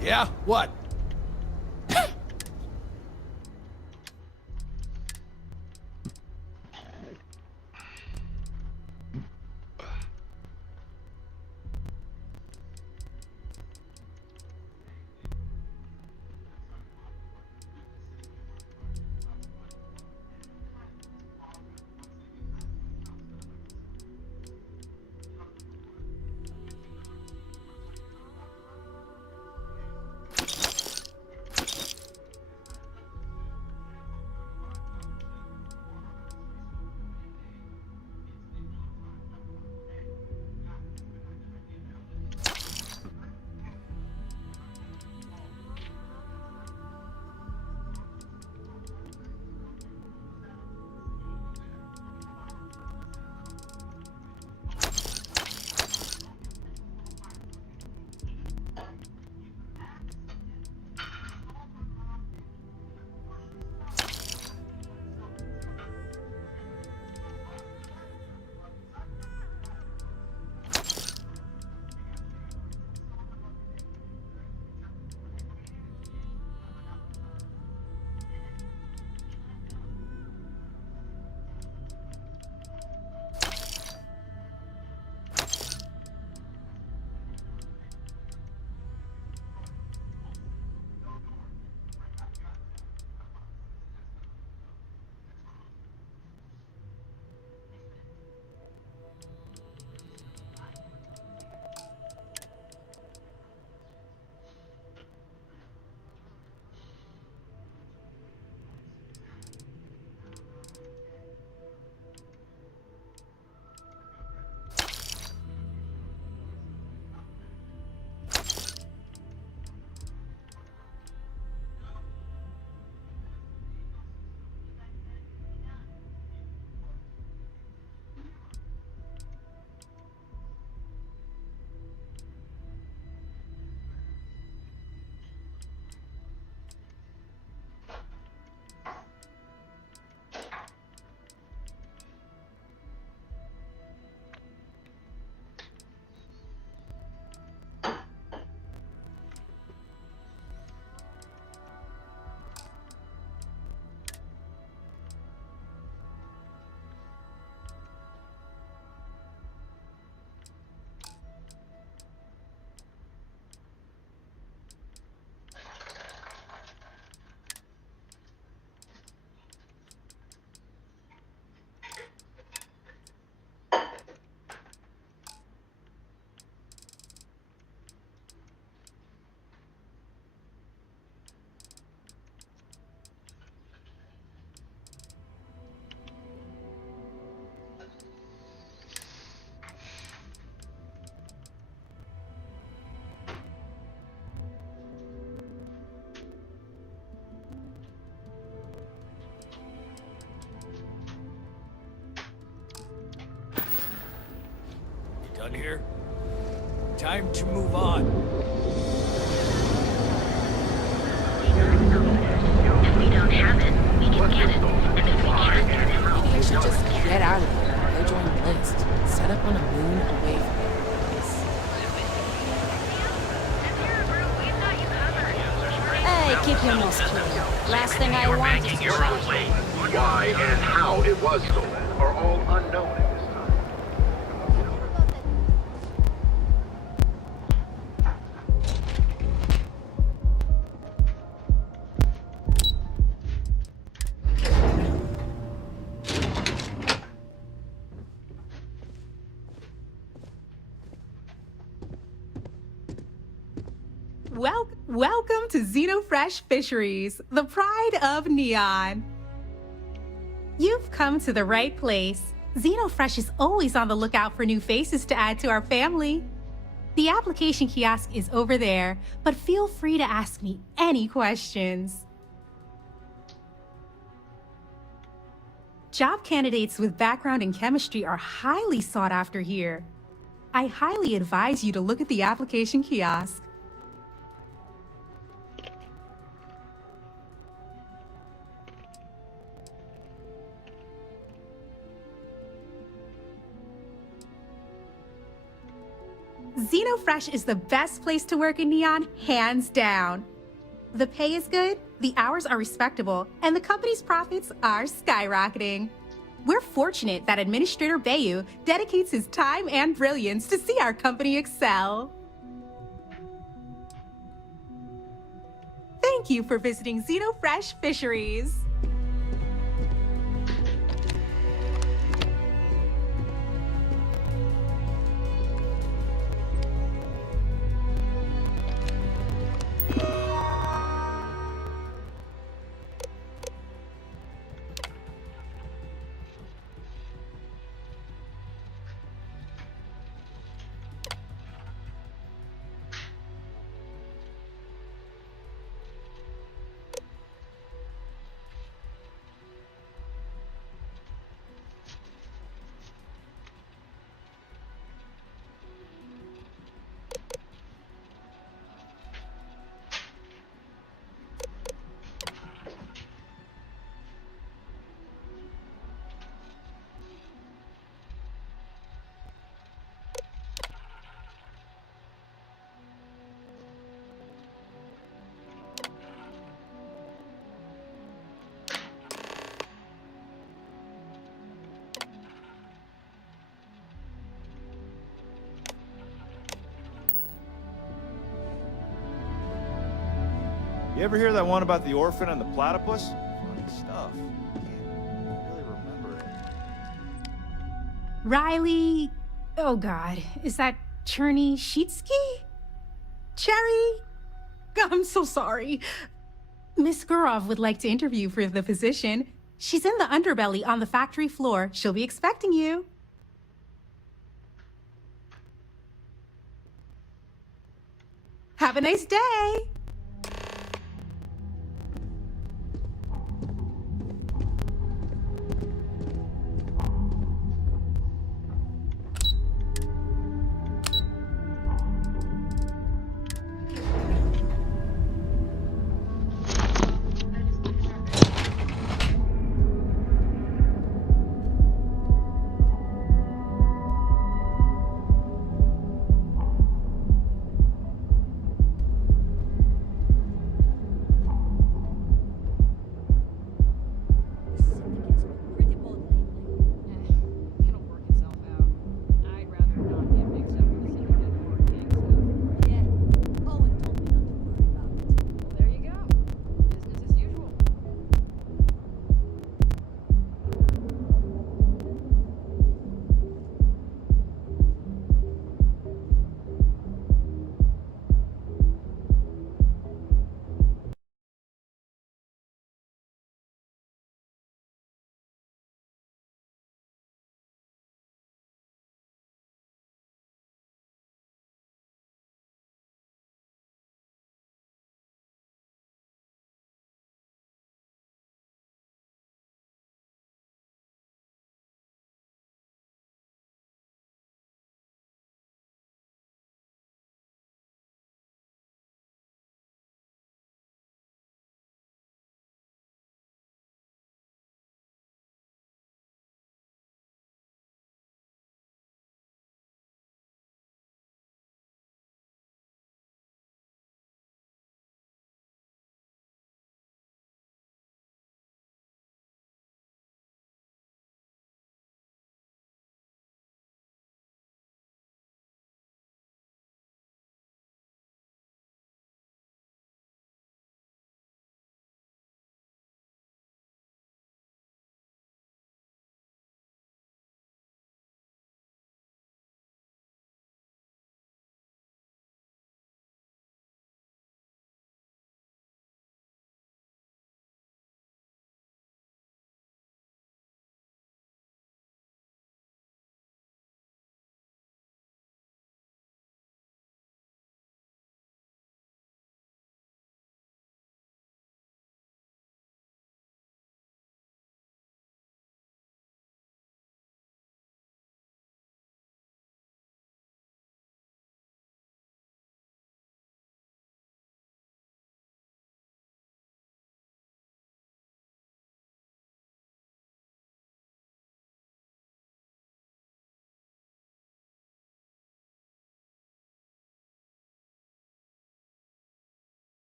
Yeah? What? Done here? Time to move on. If we don't have it, we can get it. And if we can't get it, Maybe we should just get out of here. Go join the list. Set up on a moon away from this. Hey, keep your mouth clean. Last thing I want is trouble. Why and how it was stolen are all unknown at this time. Welcome to Xenofresh Fisheries, the pride of Neon. You've come to the right place. Xenofresh is always on the lookout for new faces to add to our family. The application kiosk is over there, but feel free to ask me any questions. Job candidates with background in chemistry are highly sought after here. I highly advise you to look at the application kiosk. Xenofresh is the best place to work in Neon, hands down. The pay is good, the hours are respectable, and the company's profits are skyrocketing. We're fortunate that Administrator Bayu dedicates his time and brilliance to see our company excel. Thank you for visiting Xenofresh Fisheries. You ever hear that one about the orphan and the platypus? Funny stuff. Can't really remember. Riley... Oh God, is that Cherny-Sheetsky? Cherry? I'm so sorry. Miss Gurov would like to interview for the position. She's in the underbelly on the factory floor. She'll be expecting you. Have a nice day.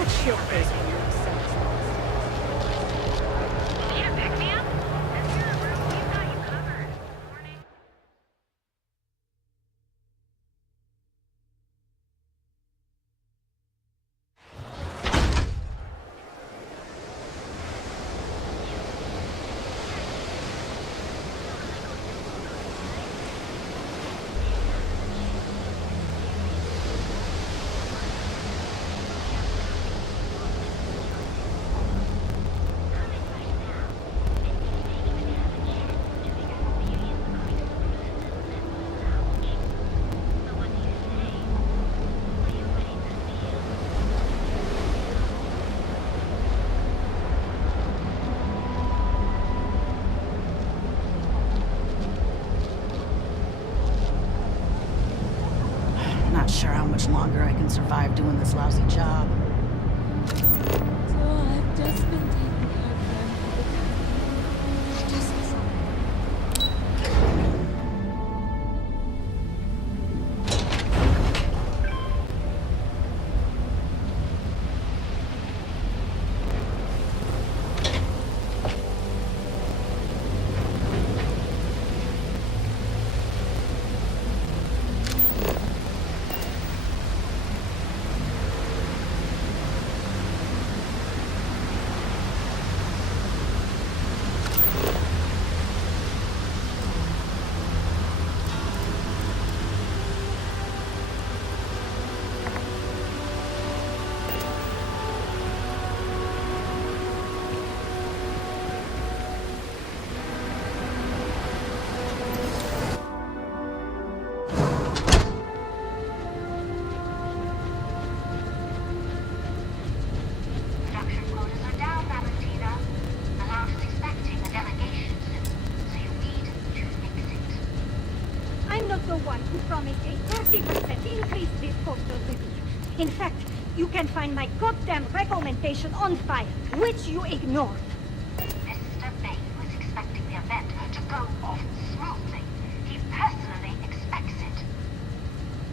Good shit, basically. Can't pick me up? That's your room. We've got you covered. Not sure how much longer I can survive doing this lousy job. So I've just been taking care of them for the past week. Production quotas are down, Valentina. The lounge is expecting a delegation soon, so you need to fix it. I'm not the one who promised a 30% increase this postal review. In fact, you can find my goddamn recommendation on file, which you ignored. Mr. Bain was expecting the event to go off smoothly. He personally expects it.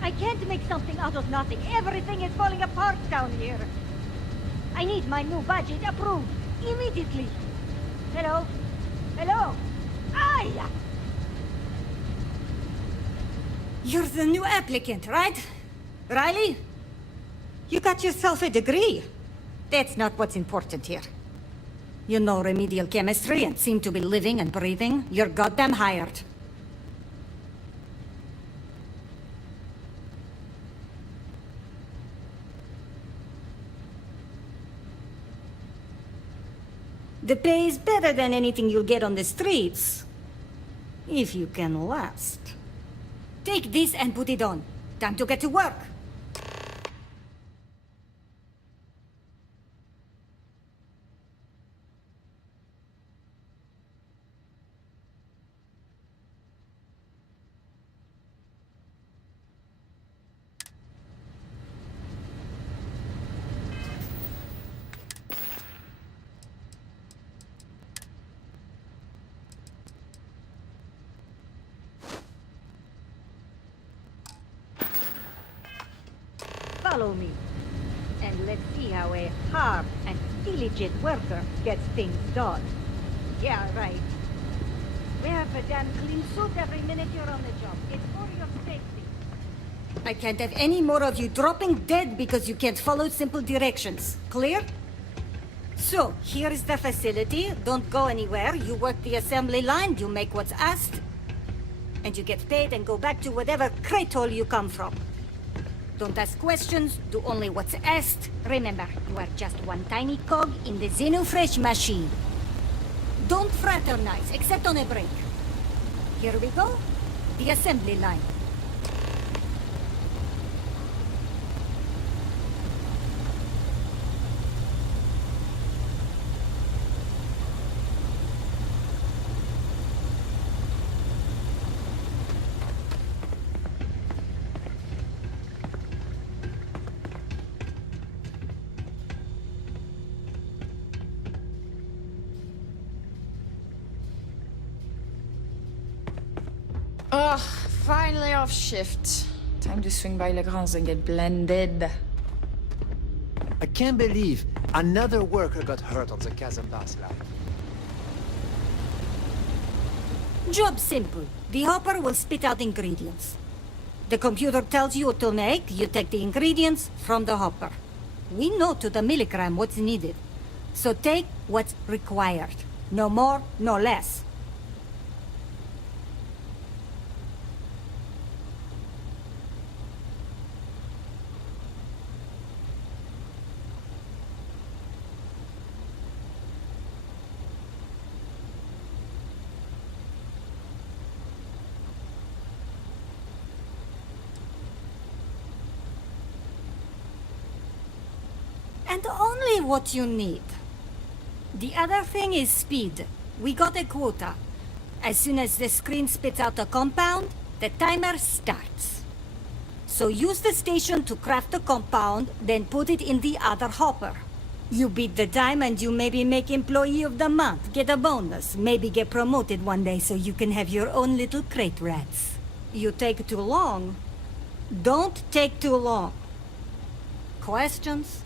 I can't make something out of nothing. Everything is falling apart down here. I need my new budget approved immediately. Hello? Hello? Aye! You're the new applicant, right? Riley? You got yourself a degree. That's not what's important here. You know remedial chemistry and seem to be living and breathing. You're goddamn hired. The pay is better than anything you'll get on the streets. If you can last. Take this and put it on. Time to get to work. Follow me. And let's see how a hard and diligent worker gets things done. Yeah, right. Wear a damn clean suit every minute you're on the job. It's for your safety. I can't have any more of you dropping dead because you can't follow simple directions. Clear? So, here is the facility. Don't go anywhere. You work the assembly line, you make what's asked, and you get paid and go back to whatever crate hole you come from. Don't ask questions, do only what's asked. Remember, you are just one tiny cog in the Xenofresh machine. Don't fraternize, except on a break. Here we go. The assembly line. Ugh, finally off shift. Time to swing by Legrand's and get blended. I Can't believe another worker got hurt on the Kazambas line. Job simple. The hopper will spit out ingredients. The computer tells you what to make, you take the ingredients from the hopper. We know to the milligram what's needed. So take what's required. No more, no less. And only what you need. The other thing is speed. We got a quota. As soon as the screen spits out a compound, the timer starts. So use the station to craft the compound, then put it in the other hopper. You beat the time and you maybe make Employee of the Month, get a bonus, maybe get promoted one day so you can have your own little crate rats. You take too long. Don't take too long. Questions?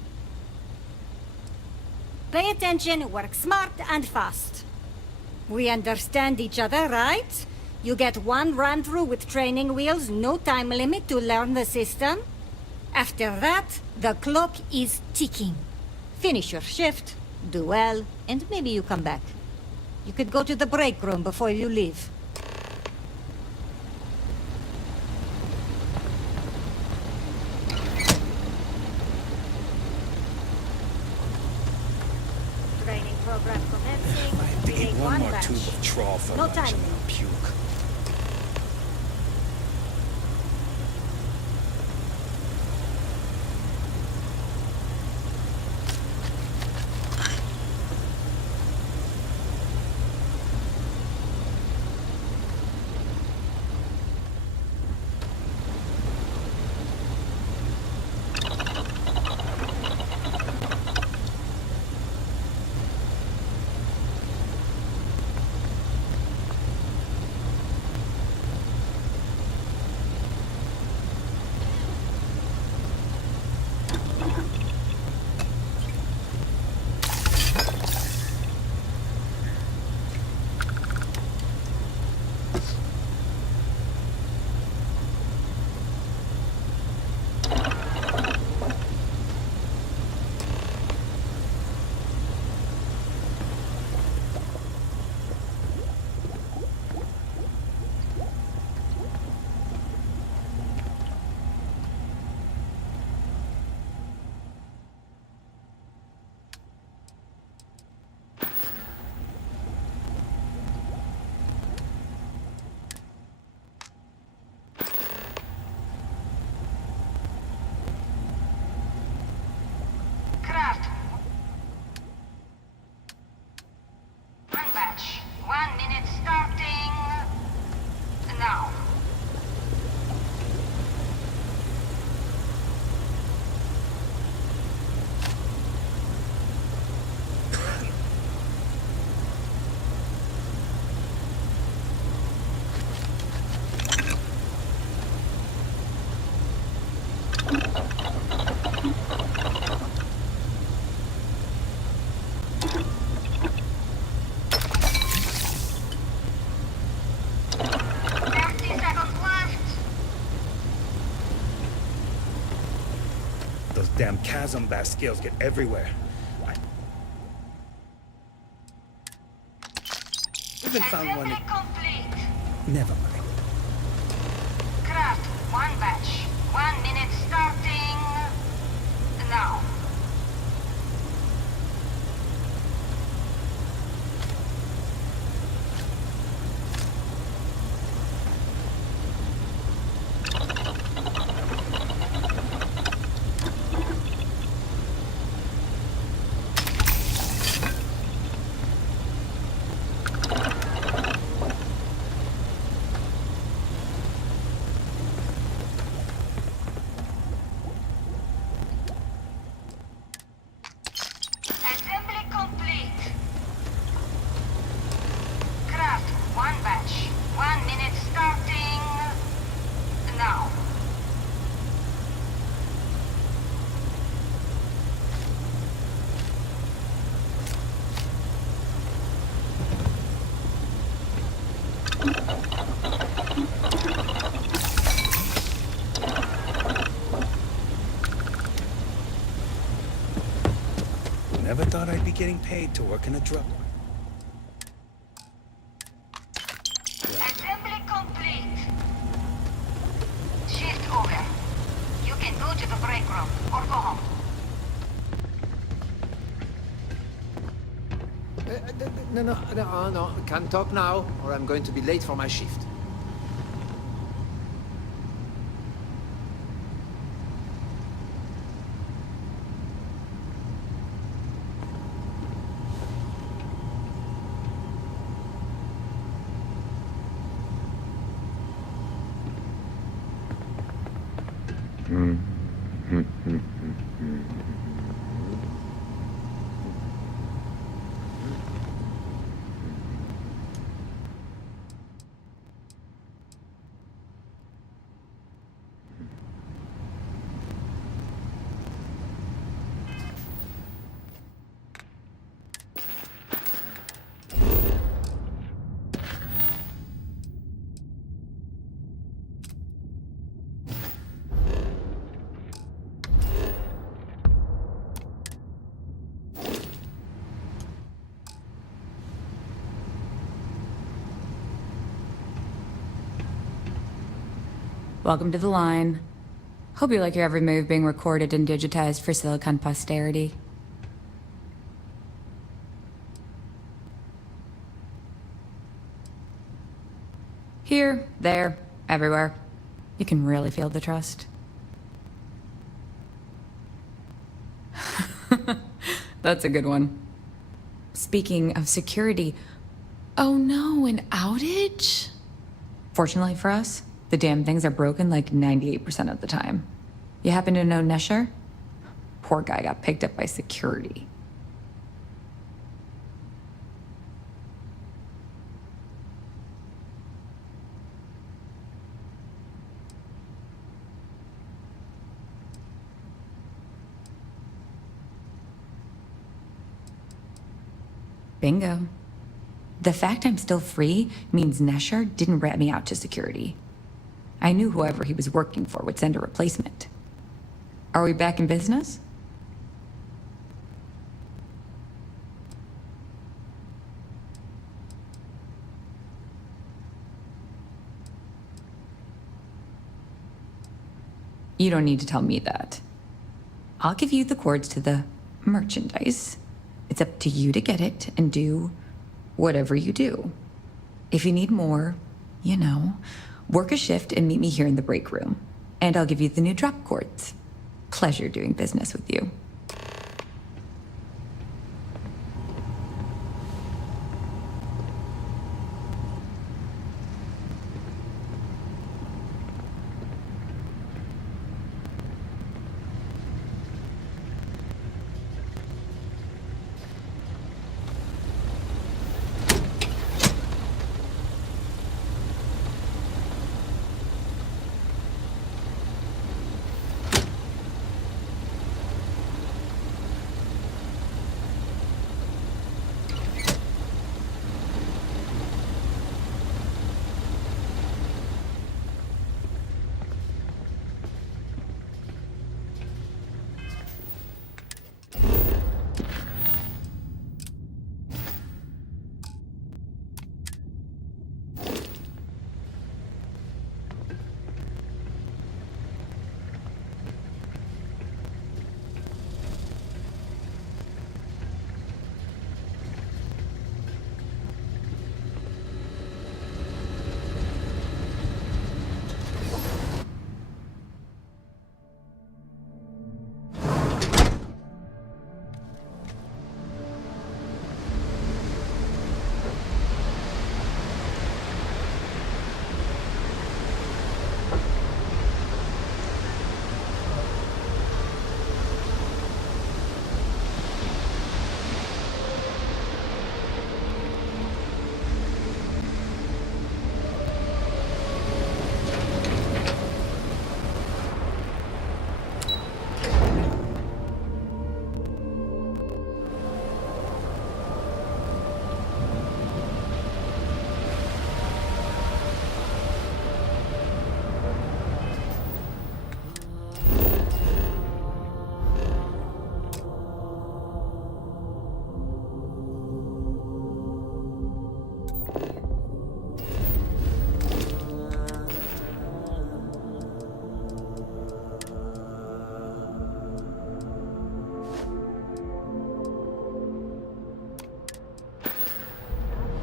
Pay attention, work smart and fast. We understand each other, right? You get one run-through with training wheels, no time limit to learn the system. After that, the clock is ticking. Finish your shift, do well, and maybe you come back. You could go to the break room before you leave. Training program commencing. I have to eat one more batch. tube of trawl for No lunch time. and I'll puke. Craft. One batch. 1 minute starting now. Those damn Kazambas scales get everywhere. I even found one. Complete. Never mind. Craft. 1 batch. 1 minute starting now. Never thought I'd be getting paid to work in a drug. Assembly complete. Shift over. You can go to the break room or go home. No. Can't talk now, or I'm going to be late for my shift. Welcome to the line. Hope you like your every move being recorded and digitized for Silicon posterity. Here, there, everywhere. You can really feel the trust. That's a good one. Speaking of security, oh no, an outage? Fortunately for us, the damn things are broken like 98% of the time. You happen to know Nesher? Poor guy got picked up by security. Bingo. The fact I'm still free means Nesher didn't rat me out to security. I knew whoever he was working for would send a replacement. Are we back in business? You don't need to tell me that. I'll give you the codes to the merchandise. It's up to you to get it and do whatever you do. If you need more, you know, work a shift and meet me here in the break room. And I'll give you the new drop cords. Pleasure doing business with you.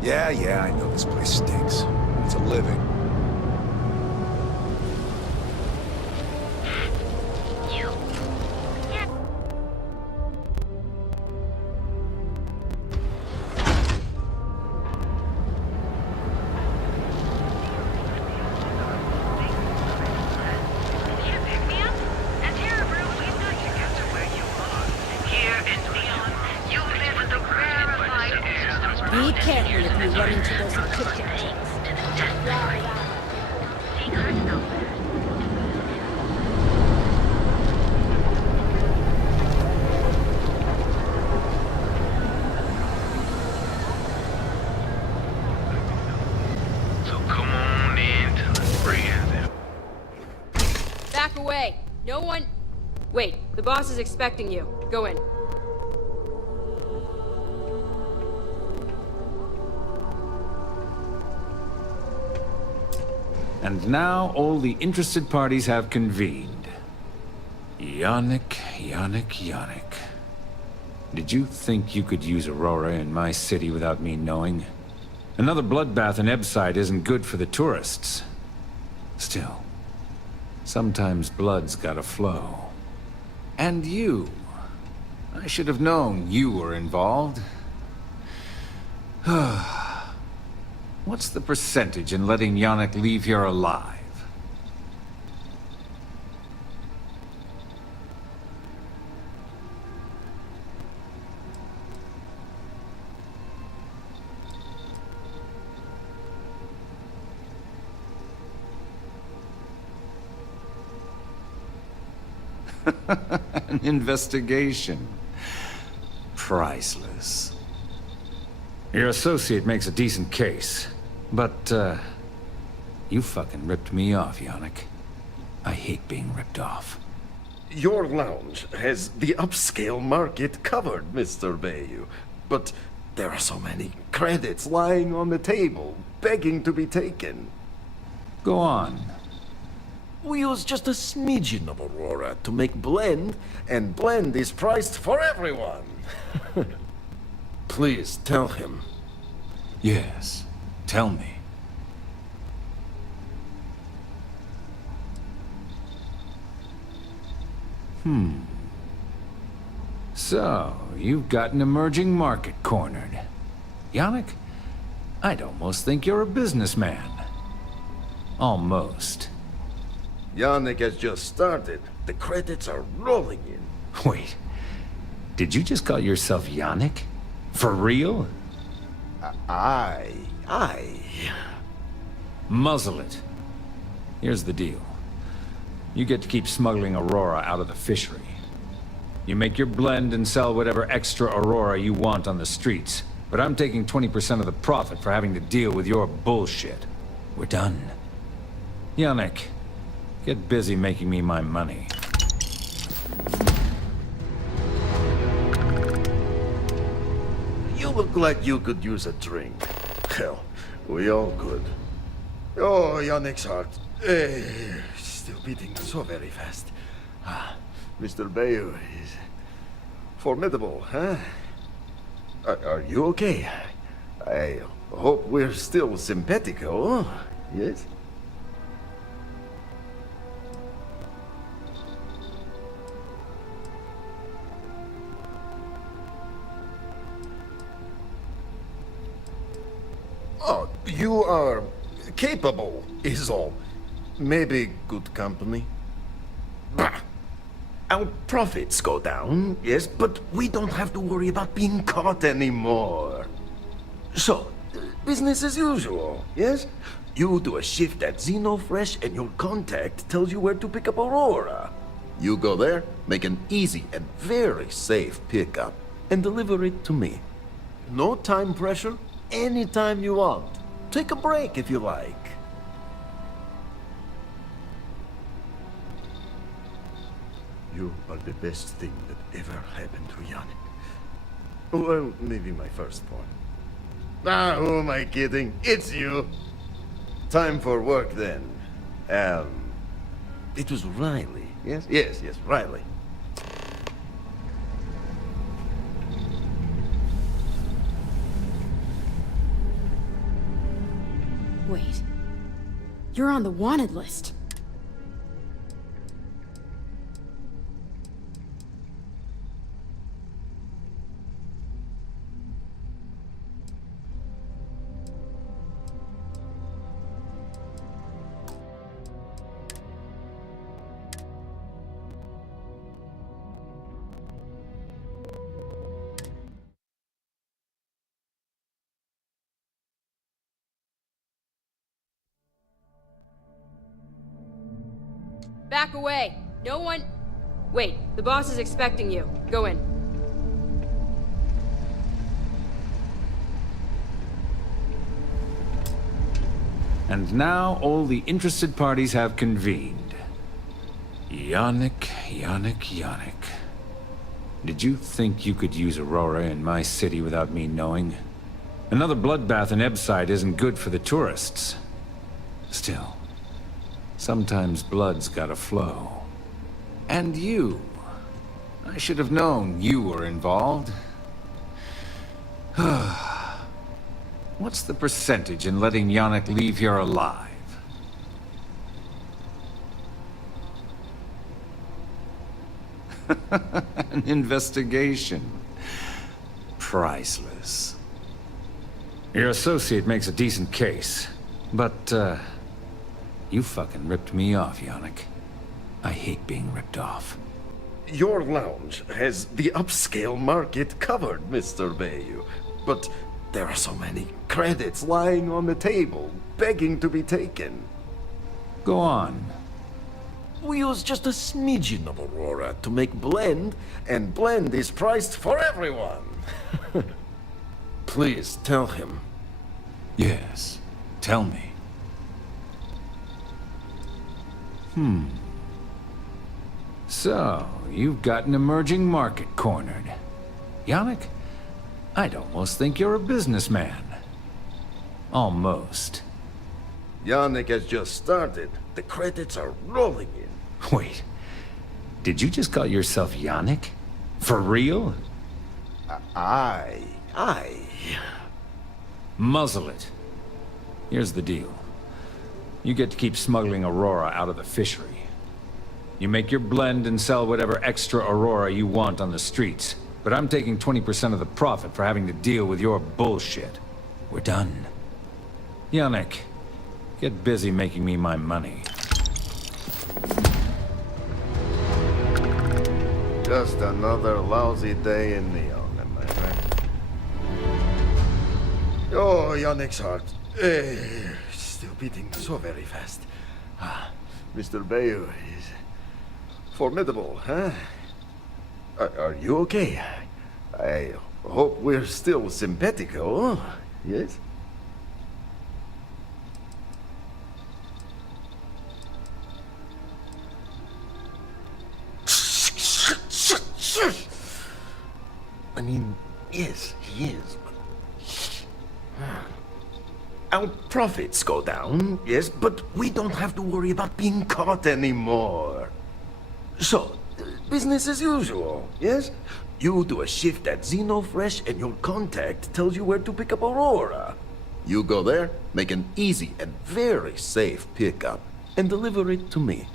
Yeah, I know this place stinks. It's a living. Be careful if you run into those encrypted things. So come on in to the brand. Back away. No one... Wait, the boss is expecting you. Go in. And now all the interested parties have convened. Yannick. Did you think you could use Aurora in my city without me knowing? Another bloodbath in Ebside isn't good for the tourists. Still, sometimes blood's gotta flow. And you. I should have known you were involved. What's the percentage in letting Yannick leave here alive? An investigation. Priceless. Your associate makes a decent case. But, you fucking ripped me off, Yannick. I hate being ripped off. Your lounge has the upscale market covered, Mr. Bayou. But there are so many credits lying on the table, begging to be taken. Go on. We use just a smidgen of Aurora to make blend, and blend is priced for everyone. Please tell him. Yes. Tell me. So, you've got an emerging market cornered. Yannick, I'd almost think you're a businessman. Almost. Yannick has just started. The credits are rolling in. Wait. Did you just call yourself Yannick? For real? Aye. Muzzle it. Here's the deal. You get to keep smuggling Aurora out of the fishery. You make your blend and sell whatever extra Aurora you want on the streets. But I'm taking 20% of the profit for having to deal with your bullshit. We're done. Yannick, get busy making me my money. You look like you could use a drink. Hell, we all could. Oh, Yannick's heart. Still beating so very fast. Mr. Bayou is formidable, huh? Are you okay? I hope we're still simpatico, yes? Oh, you are capable, is all. Maybe good company. Bah! Our profits go down, yes, but we don't have to worry about being caught anymore. So, business as usual, yes? You do a shift at Xenofresh and your contact tells you where to pick up Aurora. You go there, make an easy and very safe pickup, and deliver it to me. No time pressure, anytime you want. Take a break if you like. You are the best thing that ever happened to Yannick. Well, maybe my firstborn. Who am I kidding? It's you. Time for work then. It was Riley, yes? Yes, Riley. Wait. You're on the wanted list. Back away! No one... Wait, the boss is expecting you. Go in. And now all the interested parties have convened. Yannick. Did you think you could use Aurora in my city without me knowing? Another bloodbath in Ebside isn't good for the tourists. Still, sometimes blood's gotta flow. And you. I should have known you were involved. What's the percentage in letting Yannick leave here alive? An investigation. Priceless. Your associate makes a decent case, but, you fucking ripped me off, Yannick. I hate being ripped off. Your lounge has the upscale market covered, Mr. Bayou. But there are so many credits lying on the table, begging to be taken. Go on. We use just a smidgen of Aurora to make blend, and blend is priced for everyone. Please tell him. Yes, tell me. So, you've got an emerging market cornered. Yannick, I'd almost think you're a businessman. Almost. Yannick has just started. The credits are rolling in. Wait, did you just call yourself Yannick? For real? Aye. Muzzle it. Here's the deal. You get to keep smuggling Aurora out of the fishery. You make your blend and sell whatever extra Aurora you want on the streets. But I'm taking 20% of the profit for having to deal with your bullshit. We're done. Yannick, get busy making me my money. Just another lousy day in Neon, am I right? Oh, Yannick's heart. Still beating so very fast. Mr. Bayou is formidable, huh? Are you okay? I hope we're still simpatico, yes? I mean, yes, he is, but... Our profits go down, yes, but we don't have to worry about being caught anymore. So, business as usual, yes? You do a shift at Xenofresh and your contact tells you where to pick up Aurora. You go there, make an easy and very safe pickup, and deliver it to me.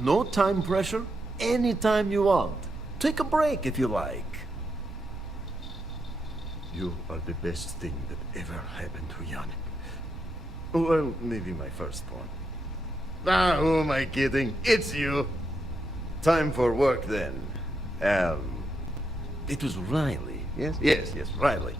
No time pressure, anytime you want. Take a break if you like. You are the best thing that ever happened to Yannick. Well, maybe my firstborn. Who am I kidding? It's you. Time for work then. It was Riley, yes? Yes, Riley.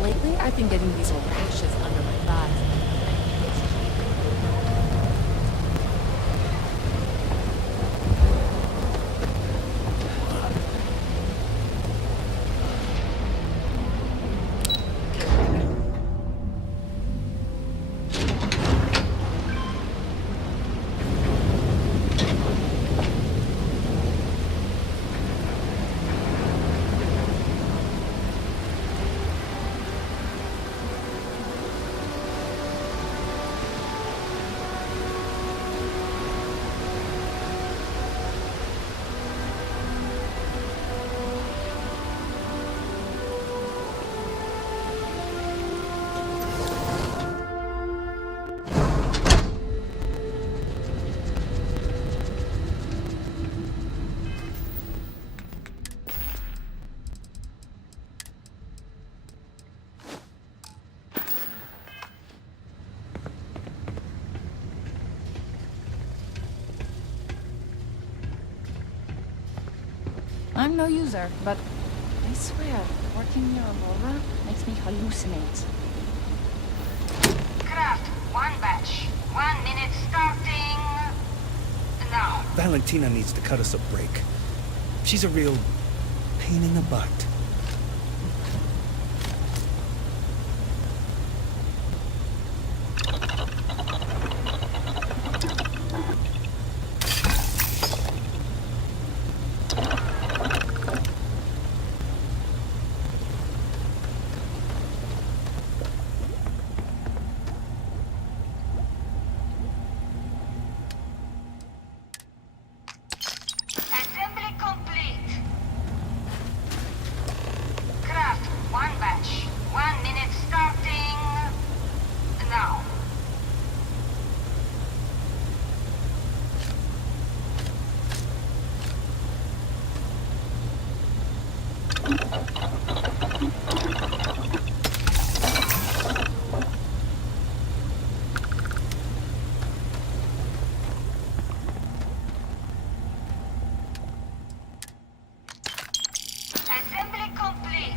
Lately, I've been getting these rashes under my thighs. I'm no user, but I swear, working near Aurora makes me hallucinate. Craft, one batch. 1 minute starting now. Valentina needs to cut us a break. She's a real pain in the butt. Assembly complete. Craft, one batch. 1 minute starting now. Assembly complete.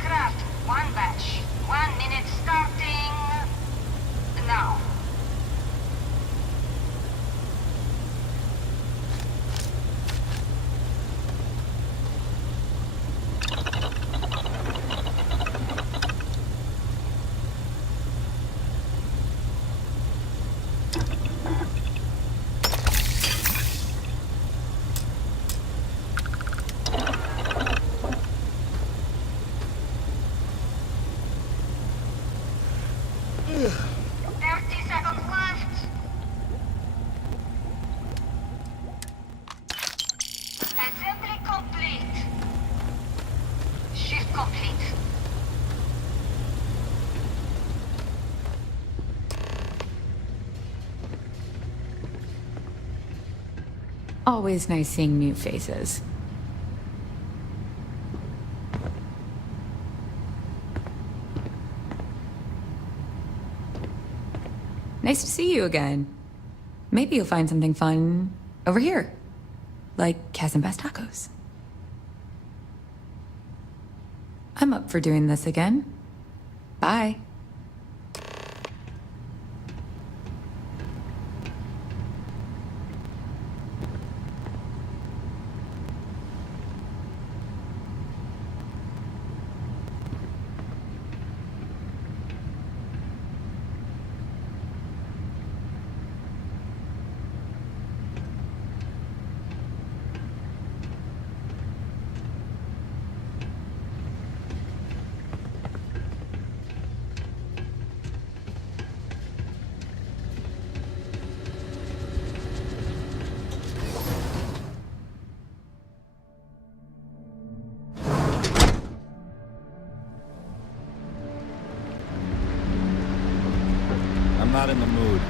Craft, one batch. 1 minute starting now. Assembly complete. Shift complete. Always nice seeing new faces. Nice to see you again. Maybe you'll find something fun over here. Like Chasm Best Tacos. I'm up for doing this again. Bye. I'm not in the mood.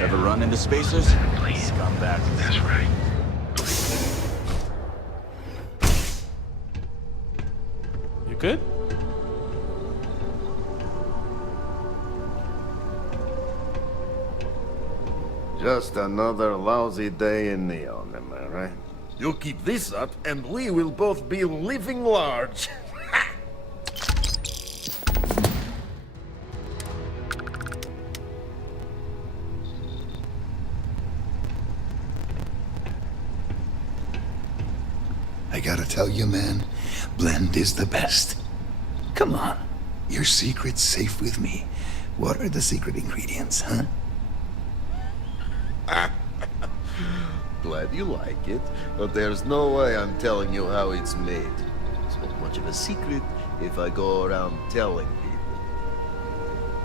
Ever run into spacers? Scumbag. That's right. You good? Just another lousy day in Neon, am I right? You keep this up, and we will both be living large. I gotta tell you, man, Blend is the best. Come on, your secret's safe with me. What are the secret ingredients, huh? Glad you like it, but there's no way I'm telling you how it's made. It's not much of a secret if I go around telling people.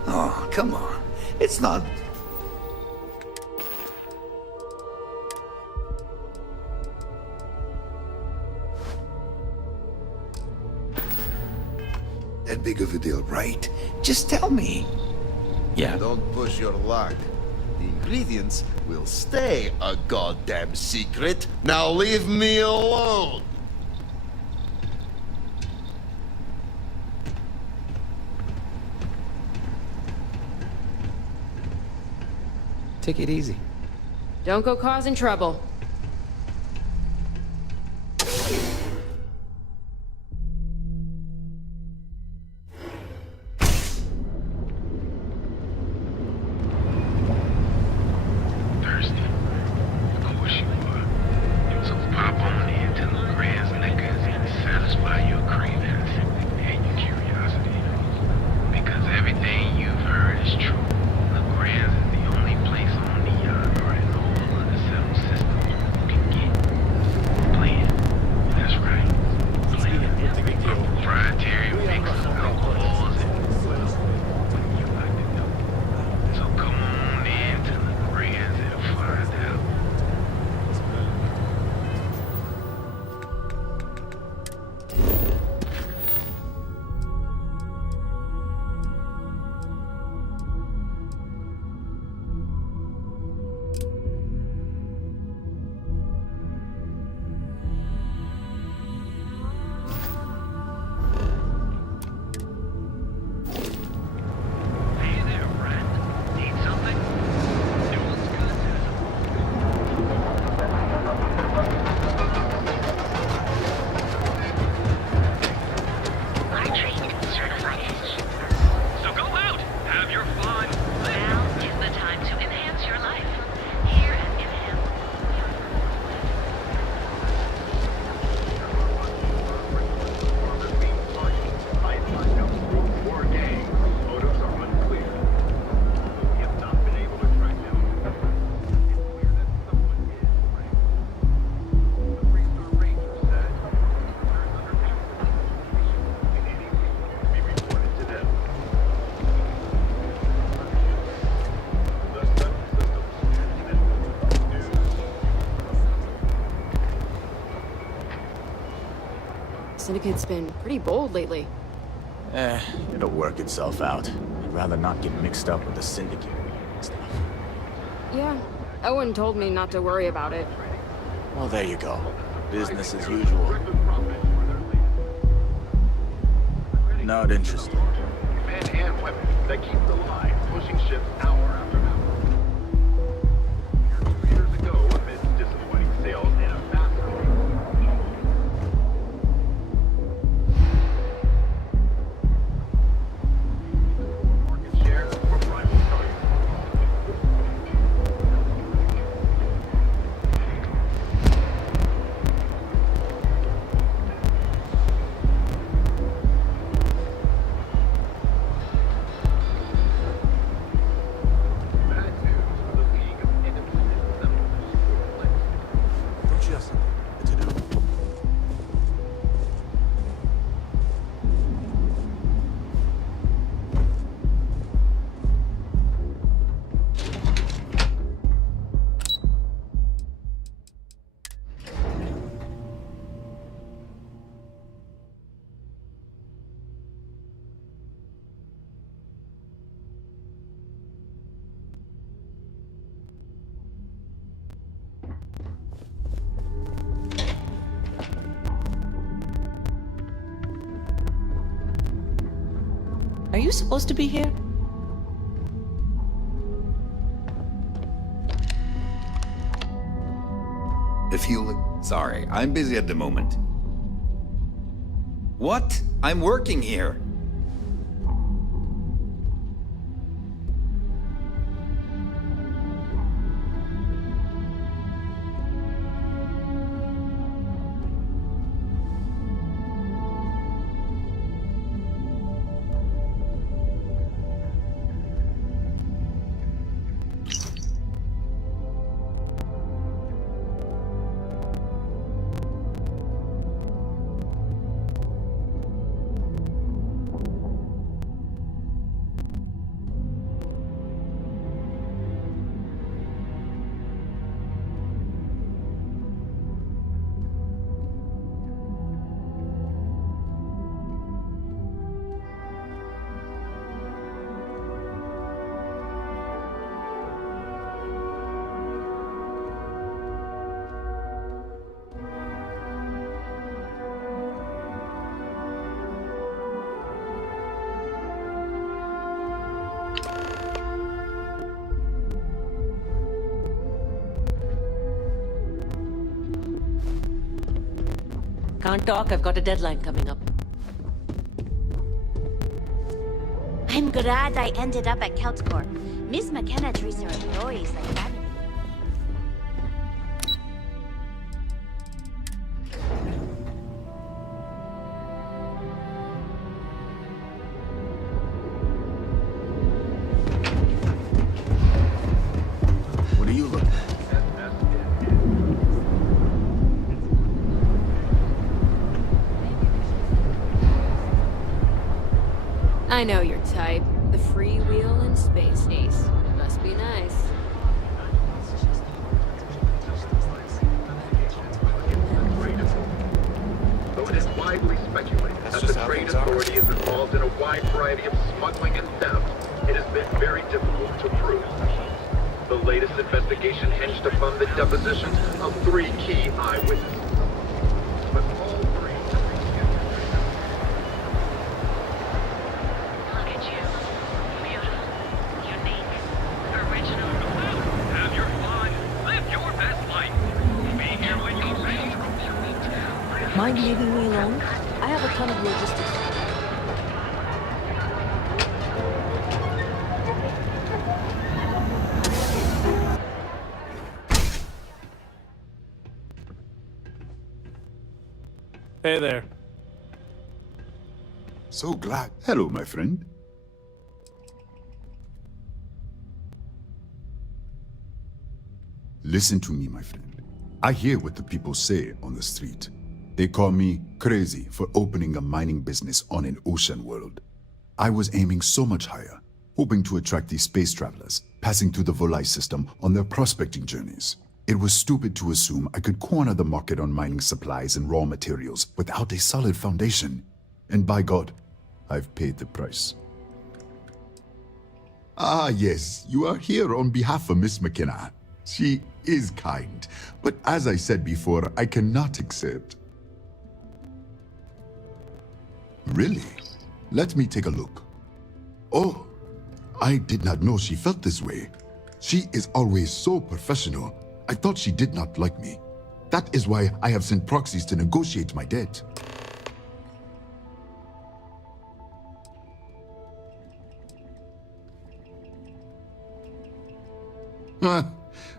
Oh, come on. It's not... that big of a deal, right? Just tell me. Yeah. Don't push your luck. The ingredients will stay a goddamn secret. Now leave me alone! Take it easy. Don't go causing trouble. Syndicate's been pretty bold lately. It'll work itself out. I'd rather not get mixed up with the Syndicate and stuff. Yeah, Owen told me not to worry about it. Well, there you go. Business as usual. Not interested. Men and women that keep the line, pushing ships hour after hour. 2 years ago, amid disappointing sales and a massive market share for rival targets. you supposed to be here? If you... Sorry, I'm busy at the moment. What? I'm working here. Can't talk, I've got a deadline coming up. I'm glad I ended up at KeltCorp. Miss McKenna treats her employees like family. What are you looking at? I know your type. The freewheel and space ace. Must be nice. Though it is widely speculated that the trade authority is involved in a wide variety of smuggling and theft, it has been very difficult to prove. The latest investigation hinged upon the deposition of 3 key eyewitnesses. But all 3 Look at you. Beautiful, unique, original. Have your fun. Live your best life. Be here when you're ready. Mind leaving me alone? I have a ton of logistics. Hey there. So glad. Hello, my friend. Listen to me, my friend. I hear what the people say on the street. They call me crazy for opening a mining business on an ocean world. I was aiming so much higher, hoping to attract these space travelers, passing through the Volai system on their prospecting journeys. It was stupid to assume I could corner the market on mining supplies and raw materials without a solid foundation. And by God, I've paid the price. Ah, yes, you are here on behalf of Miss McKenna. She is kind, but as I said before, I cannot accept. Really? Let me take a look. Oh, I did not know she felt this way. She is always so professional. I thought she did not like me. That is why I have sent proxies to negotiate my debt.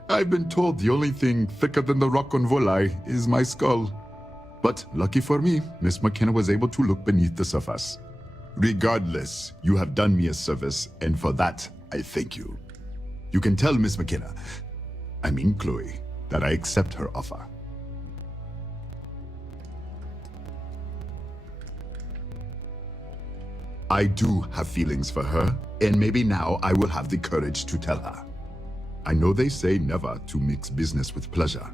I've been told the only thing thicker than the rock on Volai is my skull. But lucky for me, Miss McKenna was able to look beneath the surface. Regardless, you have done me a service, and for that, I thank you. You can tell Miss McKenna, I mean Chloe, that I accept her offer. I do have feelings for her, and maybe now I will have the courage to tell her. I know they say never to mix business with pleasure,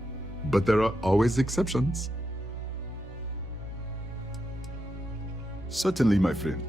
but there are always exceptions. Certainly, my friend.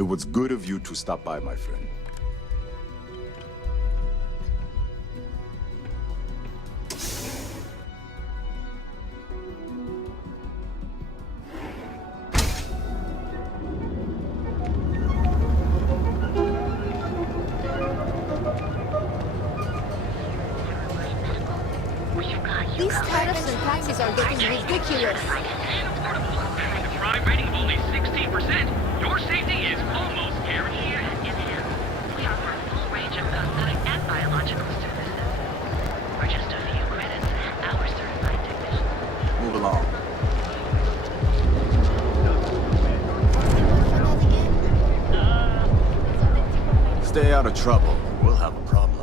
It was good of you to stop by, my friend. These tariffs and taxes are getting ridiculous. With a crime rating of only 16%, your safety is almost guaranteed. We offer a full range of cosmetic and biological services. For just a few credits, our certified technicians. Move along. Stay out of trouble. We'll have a problem.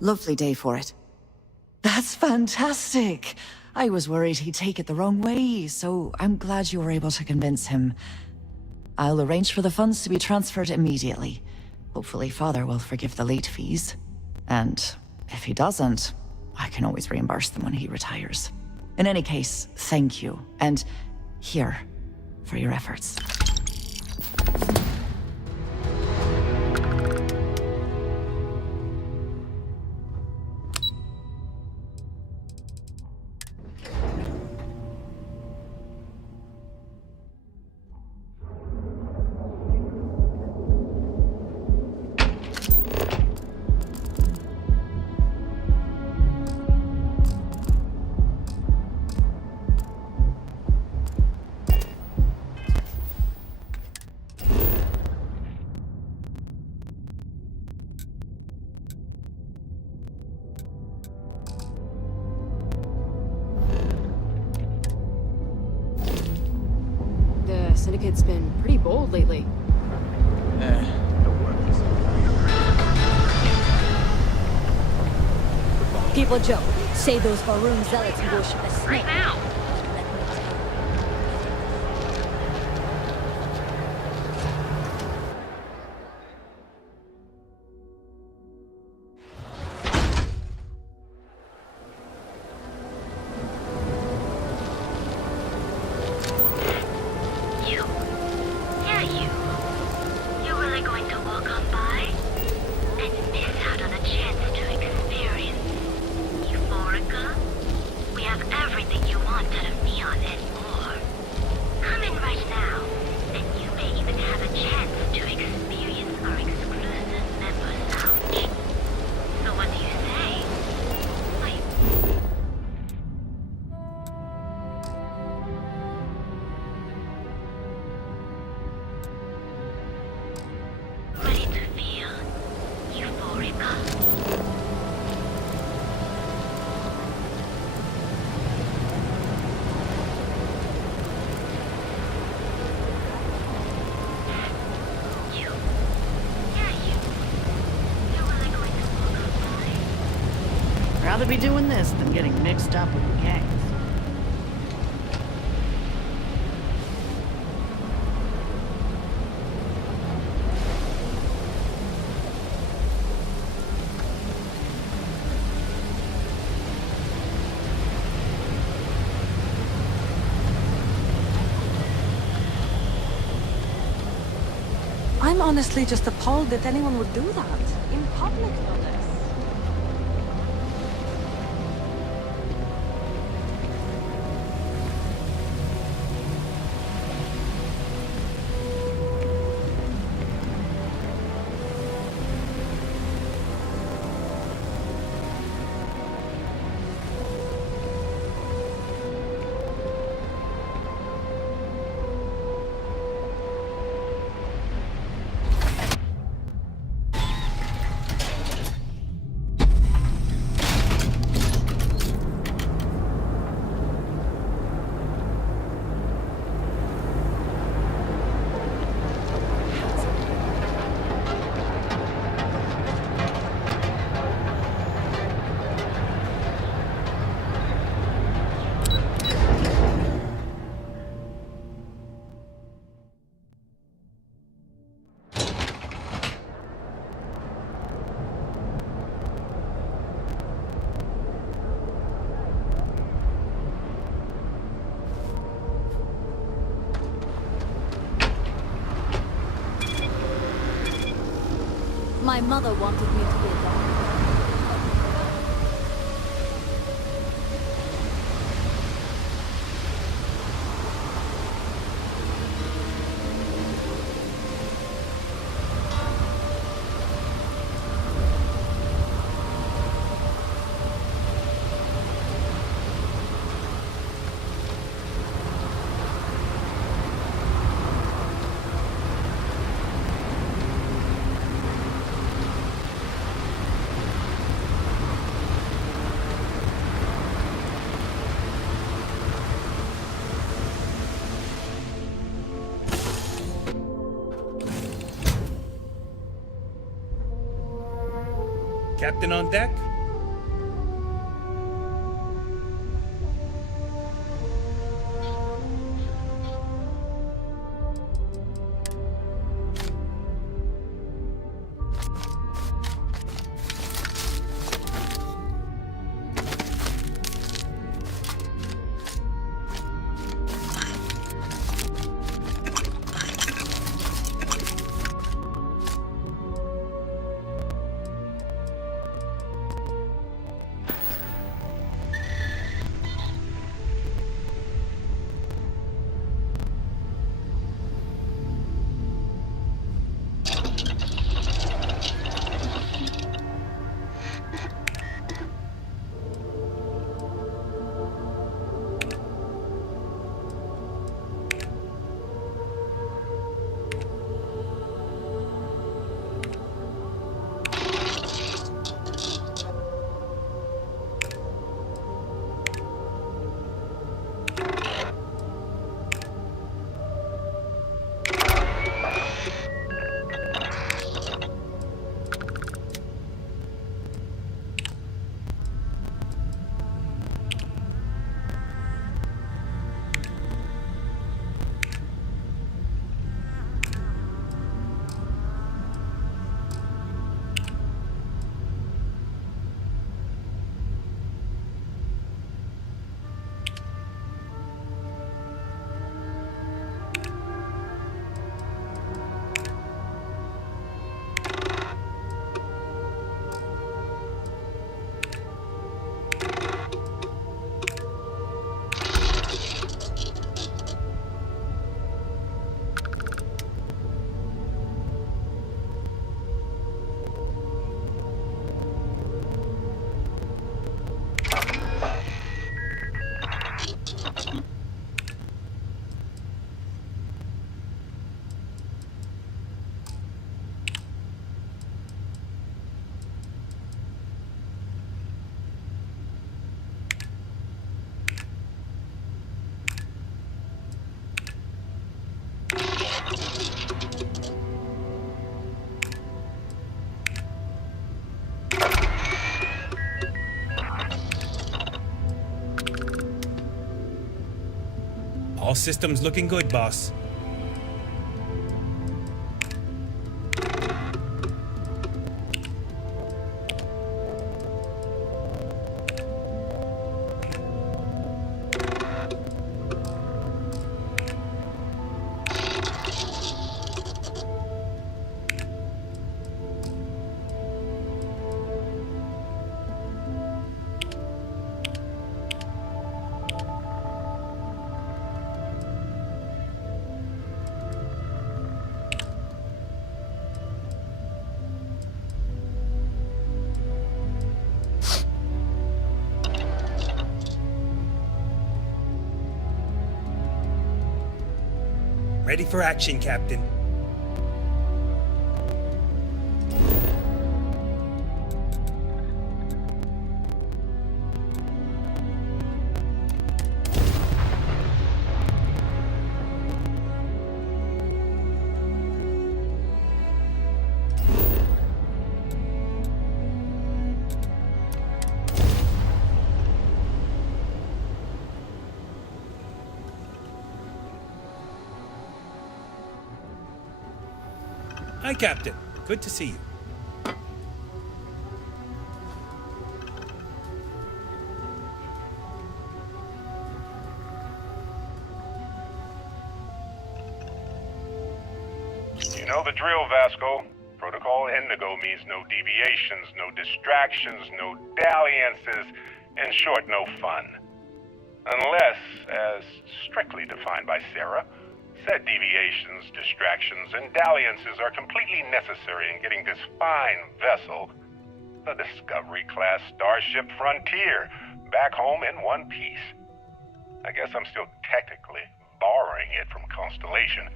Lovely day for it. That's fantastic. I was worried he'd take it the wrong way, so I'm glad you were able to convince him. I'll arrange for the funds to be transferred immediately. Hopefully Father will forgive the late fees. And if he doesn't, I can always reimburse them when he retires. In any case, thank you. And here, for your efforts. The Syndicate's been pretty bold lately. People joke. Say those Varun zealots worship a snake. Right now. You? Yeah, you. You're really going to walk on by and miss out on a chance to experience Euphorica? We have everything you want out of Neon and more. Come in right now, and you may even have a chance to experience our exclusive members lounge. So what do you say? Ready to feel Euphorica? You? Yeah, you. You're really going to walk on by? Rather be doing this than getting mixed up with the gangs. I'm honestly just appalled that anyone would do that. In public, no less. My mother wanted me to be there. Captain on deck? All systems looking good, boss. Ready for action, Captain. Hi, Captain. Good to see you. You know the drill, Vasco. Protocol all indigo means no deviations, no distractions, no dalliances, in short, no fun. Unless, as strictly defined by Sarah, said deviations, distractions, and dalliances are completely necessary in getting this fine vessel, the Discovery-class Starship Frontier, back home in one piece. I guess I'm still technically borrowing it from Constellation,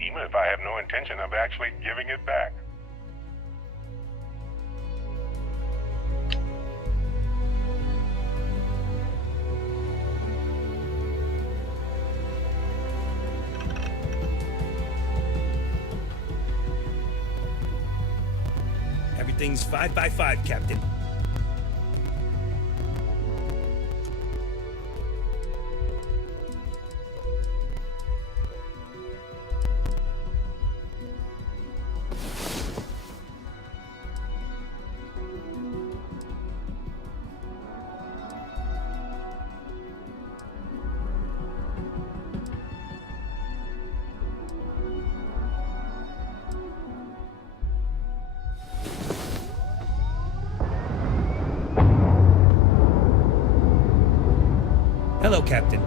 even if I have no intention of actually giving it back. Everything's 5 by 5, Captain. Hello, Captain.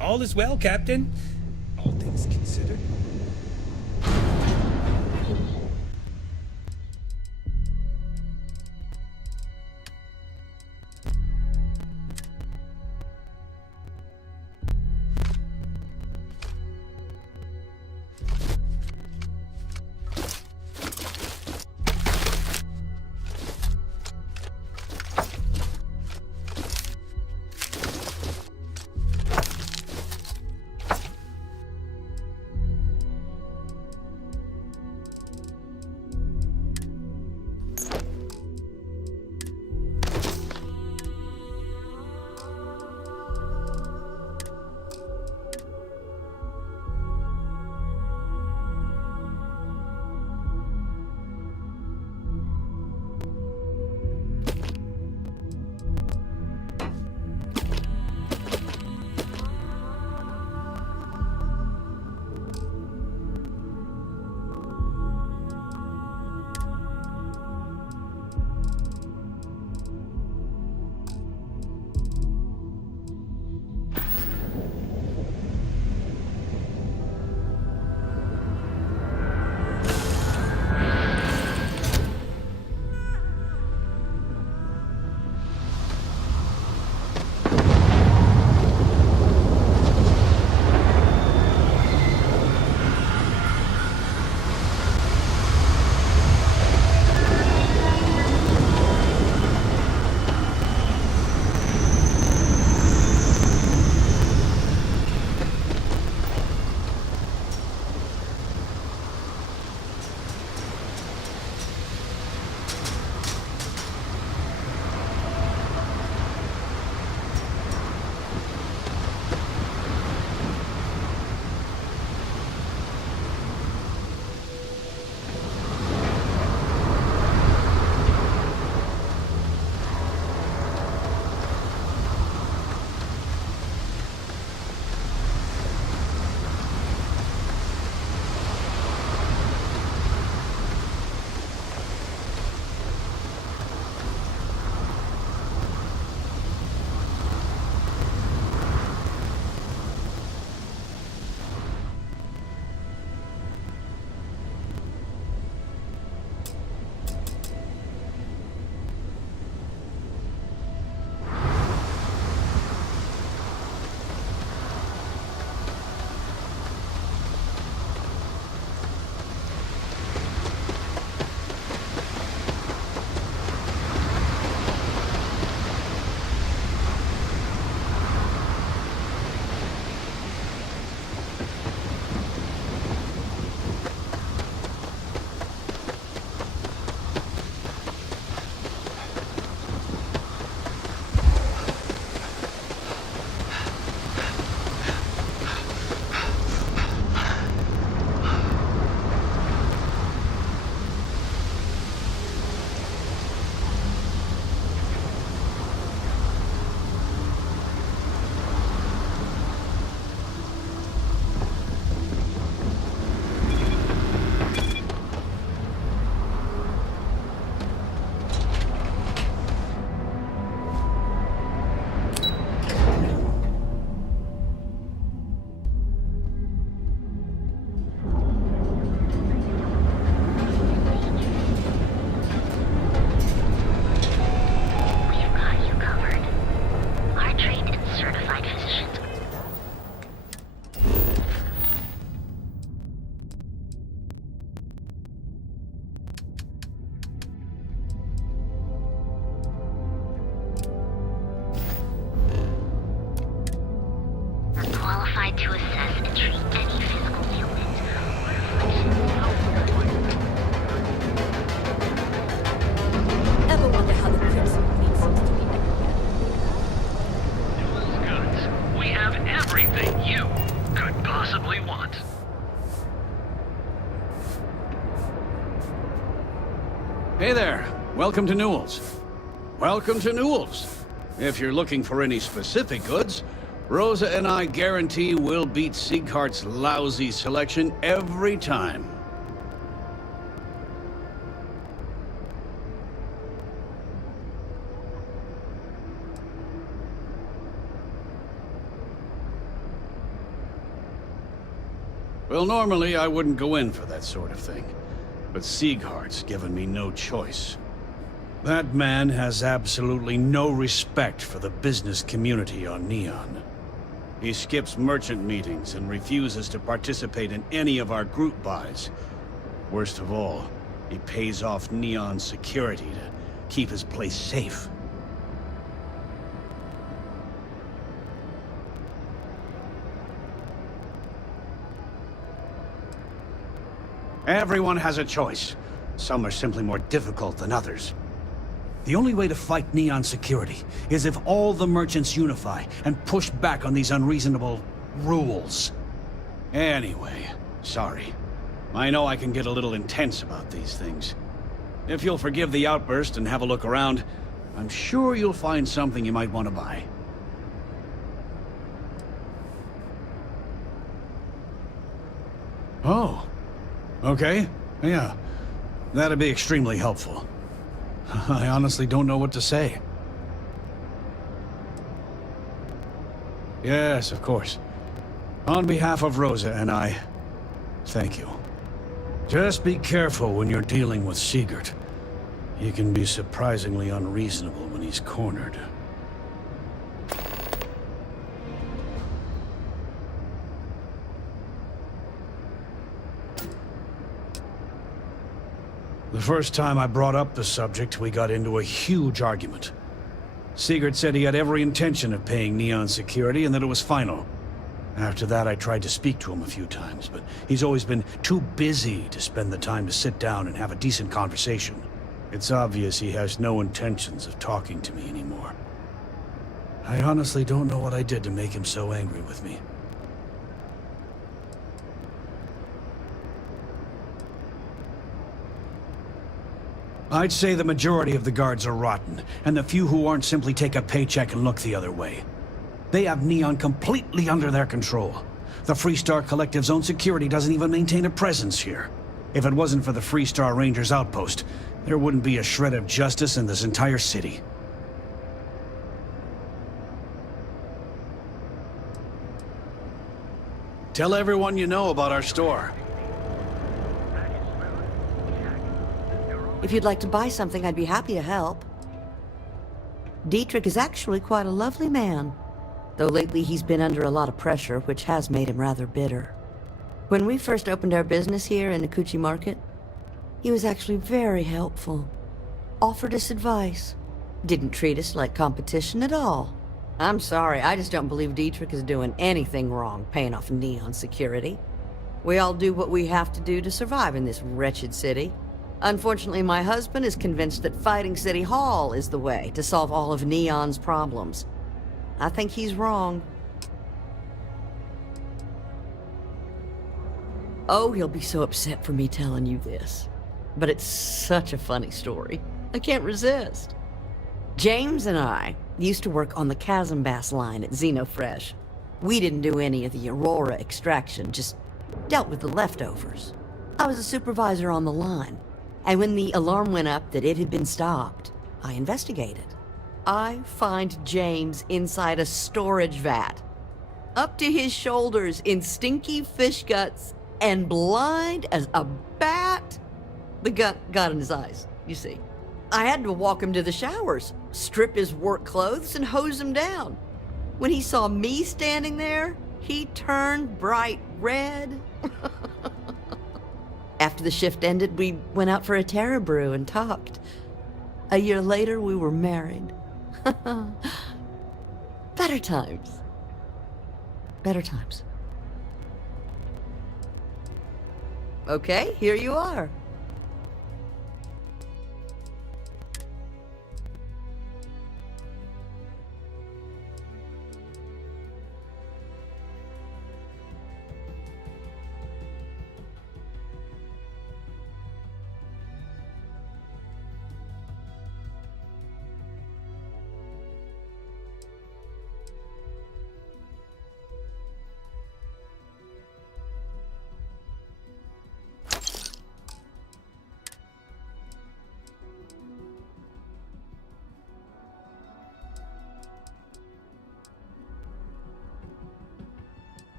All is well, Captain. All things considered. qualified to assess and treat any physical ailment. Ever wonder how the Crimson Fleet seems to be everywhere? Newell's Goods. We have everything you could possibly want. Hey there. Welcome to Newell's. Welcome to Newell's. If you're looking for any specific goods, Rosa and I guarantee we'll beat Sieghart's lousy selection every time. Well, normally I wouldn't go in for that sort of thing, but Sieghart's given me no choice. That man has absolutely no respect for the business community on Neon. He skips merchant meetings and refuses to participate in any of our group buys. Worst of all, he pays off Neon security to keep his place safe. Everyone has a choice. Some are simply more difficult than others. The only way to fight Neon security is if all the merchants unify and push back on these unreasonable rules. Anyway, sorry. I know I can get a little intense about these things. If you'll forgive the outburst and have a look around, I'm sure you'll find something you might want to buy. Oh. Okay, yeah. That'd be extremely helpful. I honestly don't know what to say. Yes, of course. On behalf of Rosa and I, thank you. Just be careful when you're dealing with Siegert. He can be surprisingly unreasonable when he's cornered. The first time I brought up the subject, we got into a huge argument. Siegert said he had every intention of paying Neon security and that it was final. After that, I tried to speak to him a few times, but he's always been too busy to spend the time to sit down and have a decent conversation. It's obvious he has no intentions of talking to me anymore. I honestly don't know what I did to make him so angry with me. I'd say the majority of the guards are rotten, and the few who aren't simply take a paycheck and look the other way. They have Neon completely under their control. The Freestar Collective's own security doesn't even maintain a presence here. If it wasn't for the Freestar Rangers outpost, there wouldn't be a shred of justice in this entire city. Tell everyone you know about our store. If you'd like to buy something, I'd be happy to help. Dietrich is actually quite a lovely man, though lately he's been under a lot of pressure, which has made him rather bitter. When we first opened our business here in Akuchi Market, he was actually very helpful. Offered us advice. Didn't treat us like competition at all. I'm sorry, I just don't believe Dietrich is doing anything wrong paying off Neon security. We all do what we have to do to survive in this wretched city. Unfortunately, my husband is convinced that fighting City Hall is the way to solve all of Neon's problems. I think he's wrong. Oh, he'll be so upset for me telling you this. But it's such a funny story. I can't resist. James and I used to work on the Chasm Bass line at Xenofresh. We didn't do any of the Aurora extraction, just dealt with the leftovers. I was a supervisor on the line. And when the alarm went up that it had been stopped, I investigated. I find James inside a storage vat, up to his shoulders in stinky fish guts and blind as a bat. The gut got in his eyes, you see. I had to walk him to the showers, strip his work clothes, and hose him down. When he saw me standing there, he turned bright red. After the shift ended, we went out for a Terra brew and talked. A year later, we were married. Better times. Better times. Okay, here you are.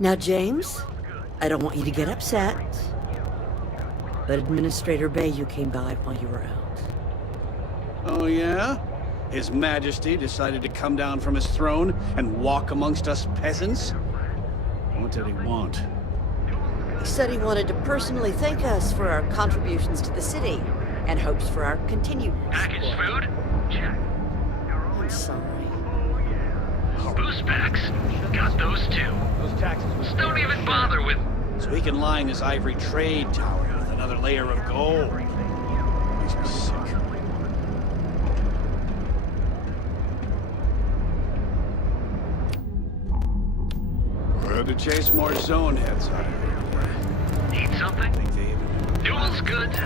Now, James, I don't want you to get upset, but Administrator Bayou came by while you were out. Oh, yeah? His Majesty decided to come down from his throne and walk amongst us peasants? What did he want? He said he wanted to personally thank us for our contributions to the city and hopes for our continued Packaged support. food? Check. I'm sorry. Boost packs? Got those too. Those taxes Just don't even bother with... So he can line his ivory trade tower with another layer of gold. Makes me sick. We'll have to chase more zone heads out of here. Need something? Fuel's good.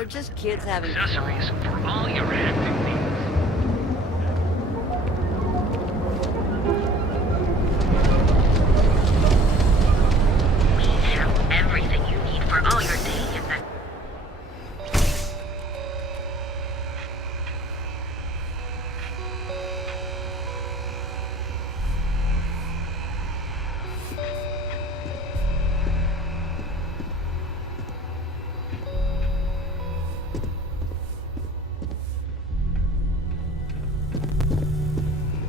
They're just kids having accessories fun. for all your active needs. We have everything you need for all your day in the...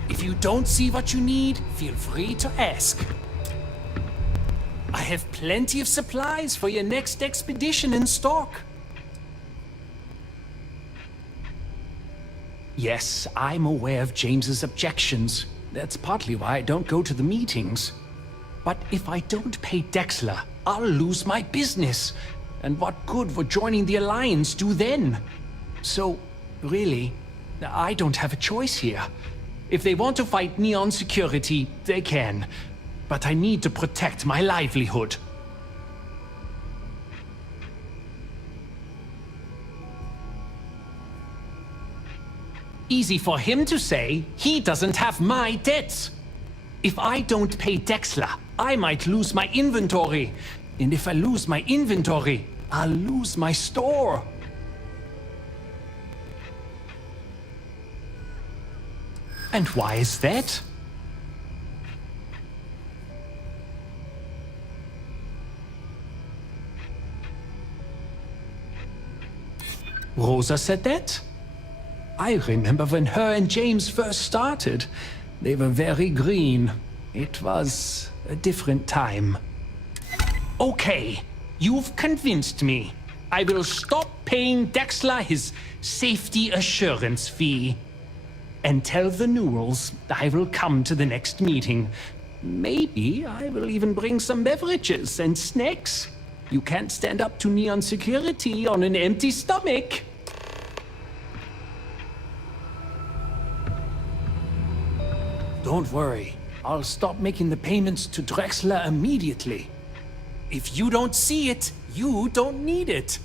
If you don't see what you need, feel free to ask. I have plenty of supplies for your next expedition in stock. Yes, I'm aware of James's objections. That's partly why I don't go to the meetings. But if I don't pay Dexler, I'll lose my business. And what good would joining the Alliance do then? So, really, I don't have a choice here. If they want to fight Neon Security, they can. But I need to protect my livelihood. Easy for him to say, he doesn't have my debts. If I don't pay Dexler, I might lose my inventory. And if I lose my inventory, I'll lose my store. And why is that? Rosa said that? I remember when her and James first started. They were very green. It was a different time. Okay, you've convinced me. I will stop paying Dexler his safety assurance fee. And tell the Newells I will come to the next meeting. Maybe I will even bring some beverages and snacks. You can't stand up to Neon Security on an empty stomach. Don't worry. I'll stop making the payments to Drexler immediately. If you don't see it, you don't need it.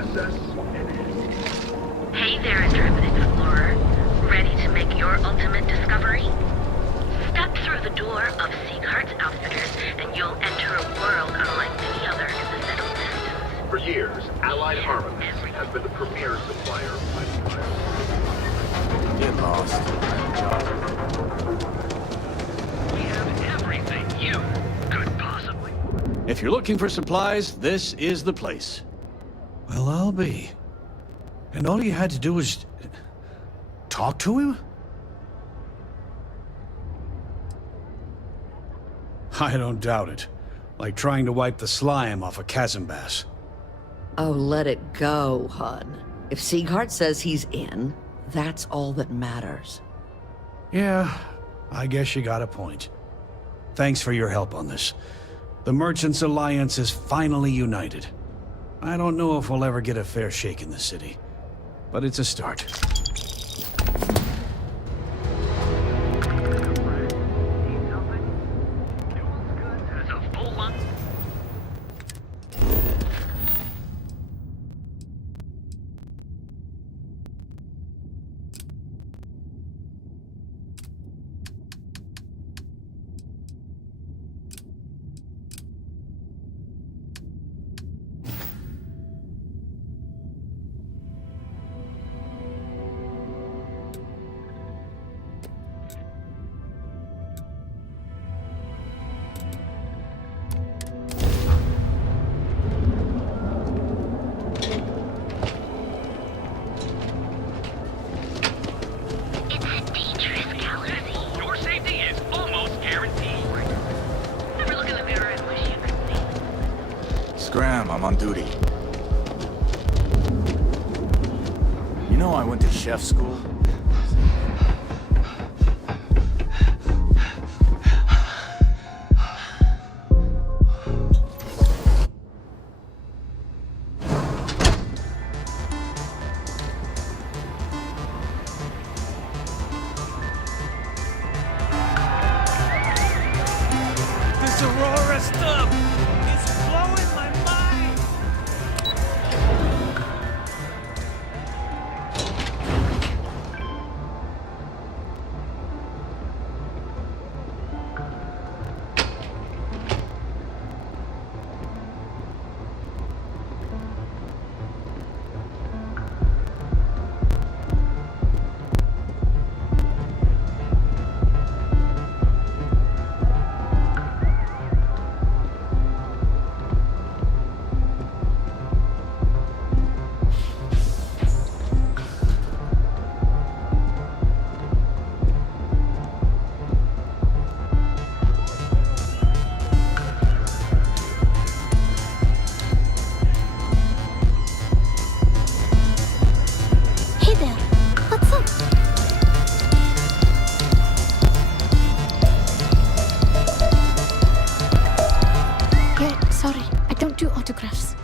assess and end. Hey there, intrepid explorer. Ready to make your ultimate discovery? Step through the door of Sieghart's Outfitters, and you'll enter a world unlike any other in the settled distance. For years, Allied Armaments has been the premier supplier of fighting fire. Get lost. We have everything you could possibly. If you're looking for supplies, this is the place. Well, I'll be. And all you had to do was talk to him? I don't doubt it. Like trying to wipe the slime off a chasm bass. Oh, let it go, hun. If Sieghart says he's in, that's all that matters. Yeah, I guess you got a point. Thanks for your help on this. The Merchants Alliance is finally united. I don't know if we'll ever get a fair shake in the city, but it's a start. Scram, I'm on duty. You know I went to chef school? This Aurora stuff is blowing my mind. Hey there, what's up? Yeah, sorry, I don't do autographs.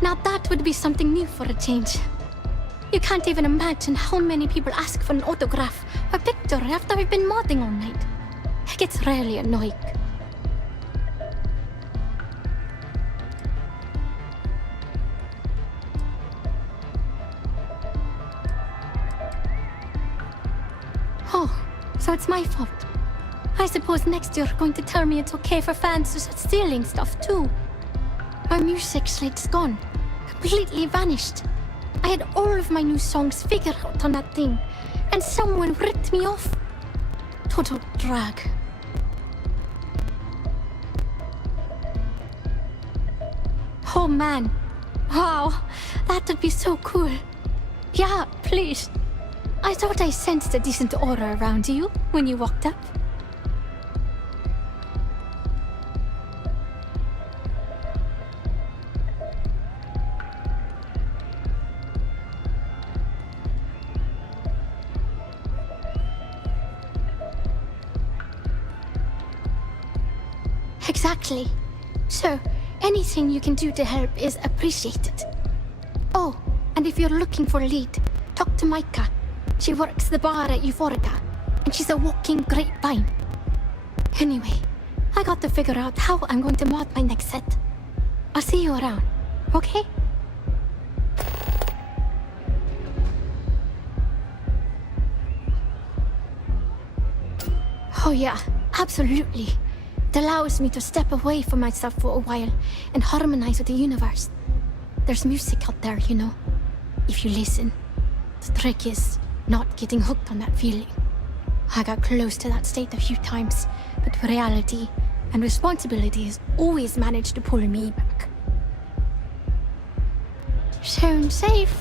Now that would be something new for a change. You can't even imagine how many people ask for an autograph or picture after we've been modding all night. It gets really annoying. Oh, so it's my fault. I suppose next you're going to tell me it's okay for fans to start stealing stuff too. My music slate's gone. Completely vanished. I had all of my new songs figured out on that thing, and someone ripped me off. Total drag. Oh man. Wow, that would be so cool. Yeah, please. I thought I sensed a decent aura around you when you walked up. Exactly. So, anything you can do to help is appreciated. Oh, and if you're looking for a lead, talk to Micah. She works the bar at Euphorica. and she's a walking grapevine. Anyway, I got to figure out how I'm going to mod my next set. I'll see you around, okay? Oh yeah, absolutely. It allows me to step away from myself for a while and harmonize with the universe. There's music out there, you know, if you listen. The trick is not getting hooked on that feeling. I got close to that state a few times, but reality and responsibilities always managed to pull me back. Sound safe?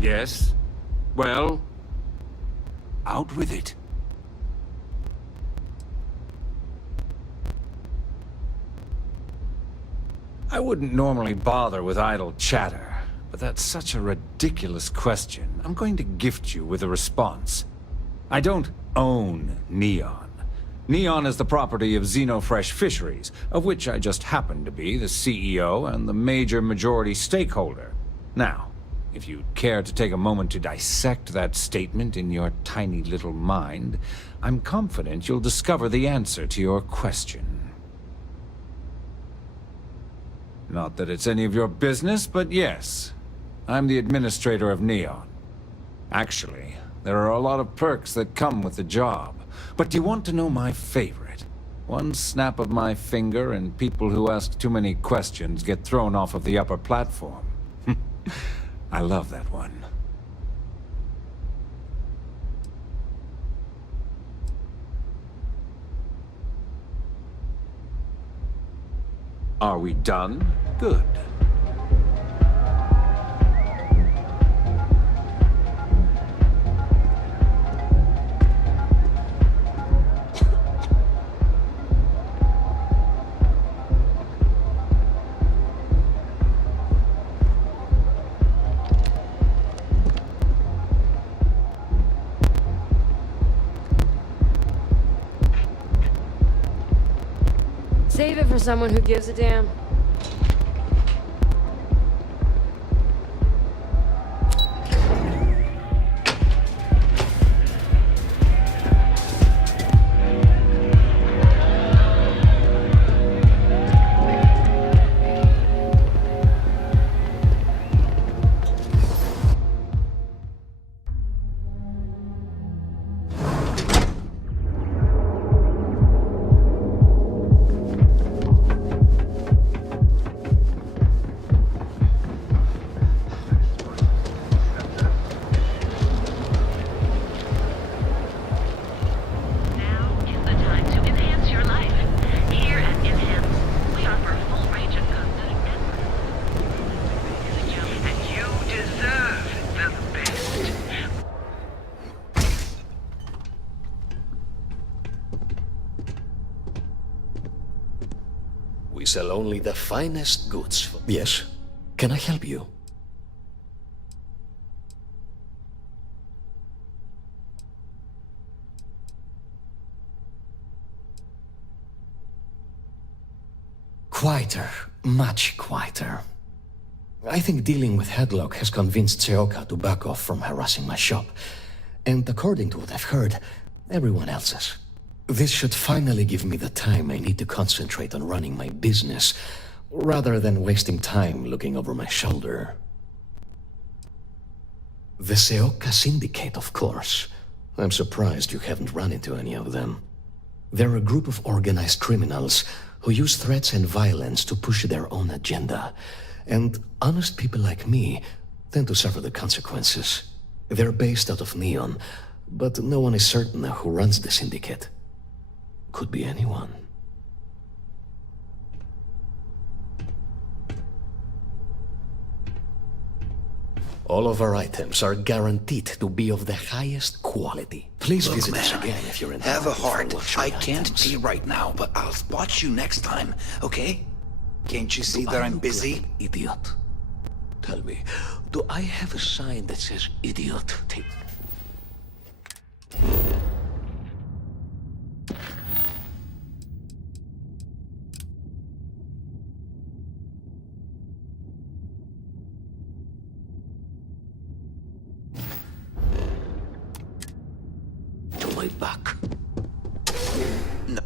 Yes? Well? Out with it. I wouldn't normally bother with idle chatter, but that's such a ridiculous question. I'm going to gift you with a response. I don't own Neon. Neon is the property of Xenofresh Fisheries, of which I just happen to be the CEO and the major majority stakeholder. Now, if you'd care to take a moment to dissect that statement in your tiny little mind, I'm confident you'll discover the answer to your question. Not that it's any of your business, but yes, I'm the administrator of Neon. Actually, there are a lot of perks that come with the job. But do you want to know my favorite? One snap of my finger and people who ask too many questions get thrown off of the upper platform. I love that one. Are we done? Good. Save it for someone who gives a damn. We sell only the finest goods. Yes? Can I help you? Quieter. Much quieter. I think dealing with Headlock has convinced Seoka to back off from harassing my shop. And according to what I've heard, everyone else's. This should finally give me the time I need to concentrate on running my business, rather than wasting time looking over my shoulder. The Seoka Syndicate, of course. I'm surprised you haven't run into any of them. They're a group of organized criminals who use threats and violence to push their own agenda. And honest people like me tend to suffer the consequences. They're based out of Neon, but no one is certain who runs the syndicate. Could be anyone. All of our items are guaranteed to be of the highest quality. Please Look, visit man, us again if you're in the have a market for heart. luxury I can't items. pay right now, but I'll spot you next time, okay? Can't you see that I'm busy? Like an idiot. Tell me, do I have a sign that says idiot? To my back. No.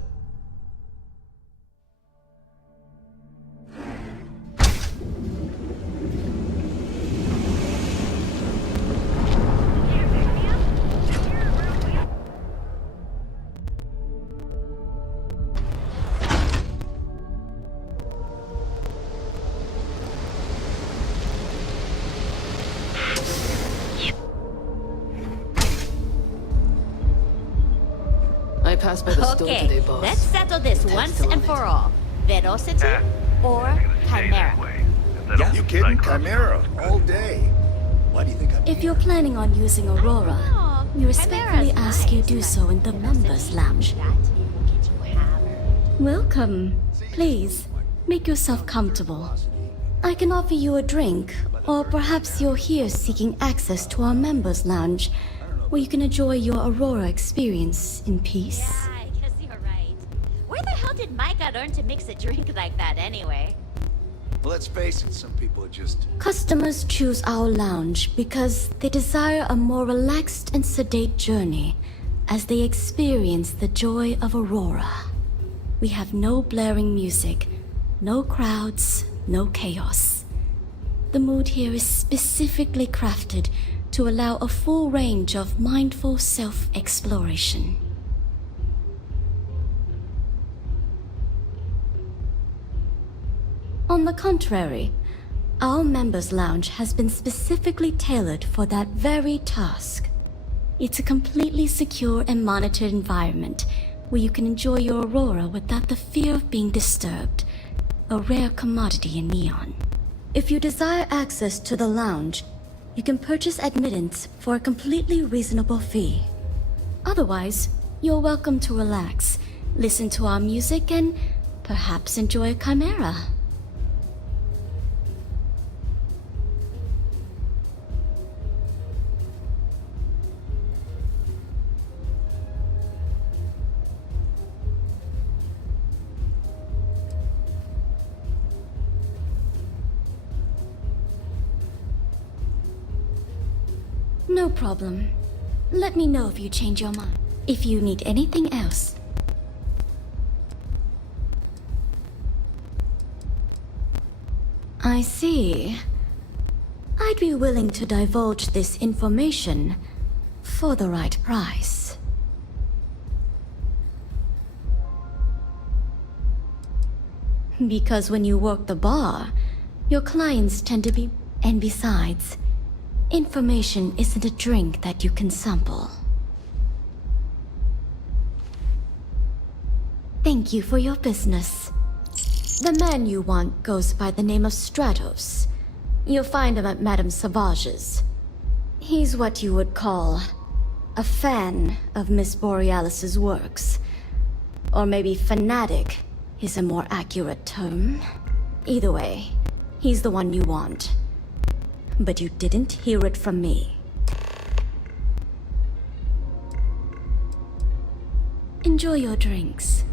I passed by the store Okay, today, boss. let's settle this once and for all. Velocity or Chimera? Yeah, you kidding? Chimera, all day. Why do you think If you're planning on using Aurora, we respectfully ask you do so in the members' lounge. Welcome. Please, make yourself comfortable. I can offer you a drink, or perhaps you're here seeking access to our members' lounge, where you can enjoy your Aurora experience in peace. Yeah, I guess you're right. Where the hell did Micah learn to mix a drink like that anyway? Let's face it, some people are just... Customers choose our lounge because they desire a more relaxed and sedate journey as they experience the joy of Aurora. We have no blaring music, no crowds, no chaos. The mood here is specifically crafted to allow a full range of mindful self-exploration. On the contrary, our members' lounge has been specifically tailored for that very task. It's a completely secure and monitored environment where you can enjoy your Aurora without the fear of being disturbed, a rare commodity in Neon. If you desire access to the lounge, you can purchase admittance for a completely reasonable fee. Otherwise, you're welcome to relax, listen to our music, and perhaps enjoy a chimera. No problem. Let me know if you change your mind. If you need anything else. I see. I'd be willing to divulge this information for the right price. Because when you work the bar, your clients tend to be... And besides, information isn't a drink that you can sample. Thank you for your business. The man you want goes by the name of Stratos. You'll find him at Madame Sauvage's. He's what you would call a fan of Miss Borealis's works. Or maybe fanatic is a more accurate term. Either way, he's the one you want. But you didn't hear it from me. Enjoy your drinks.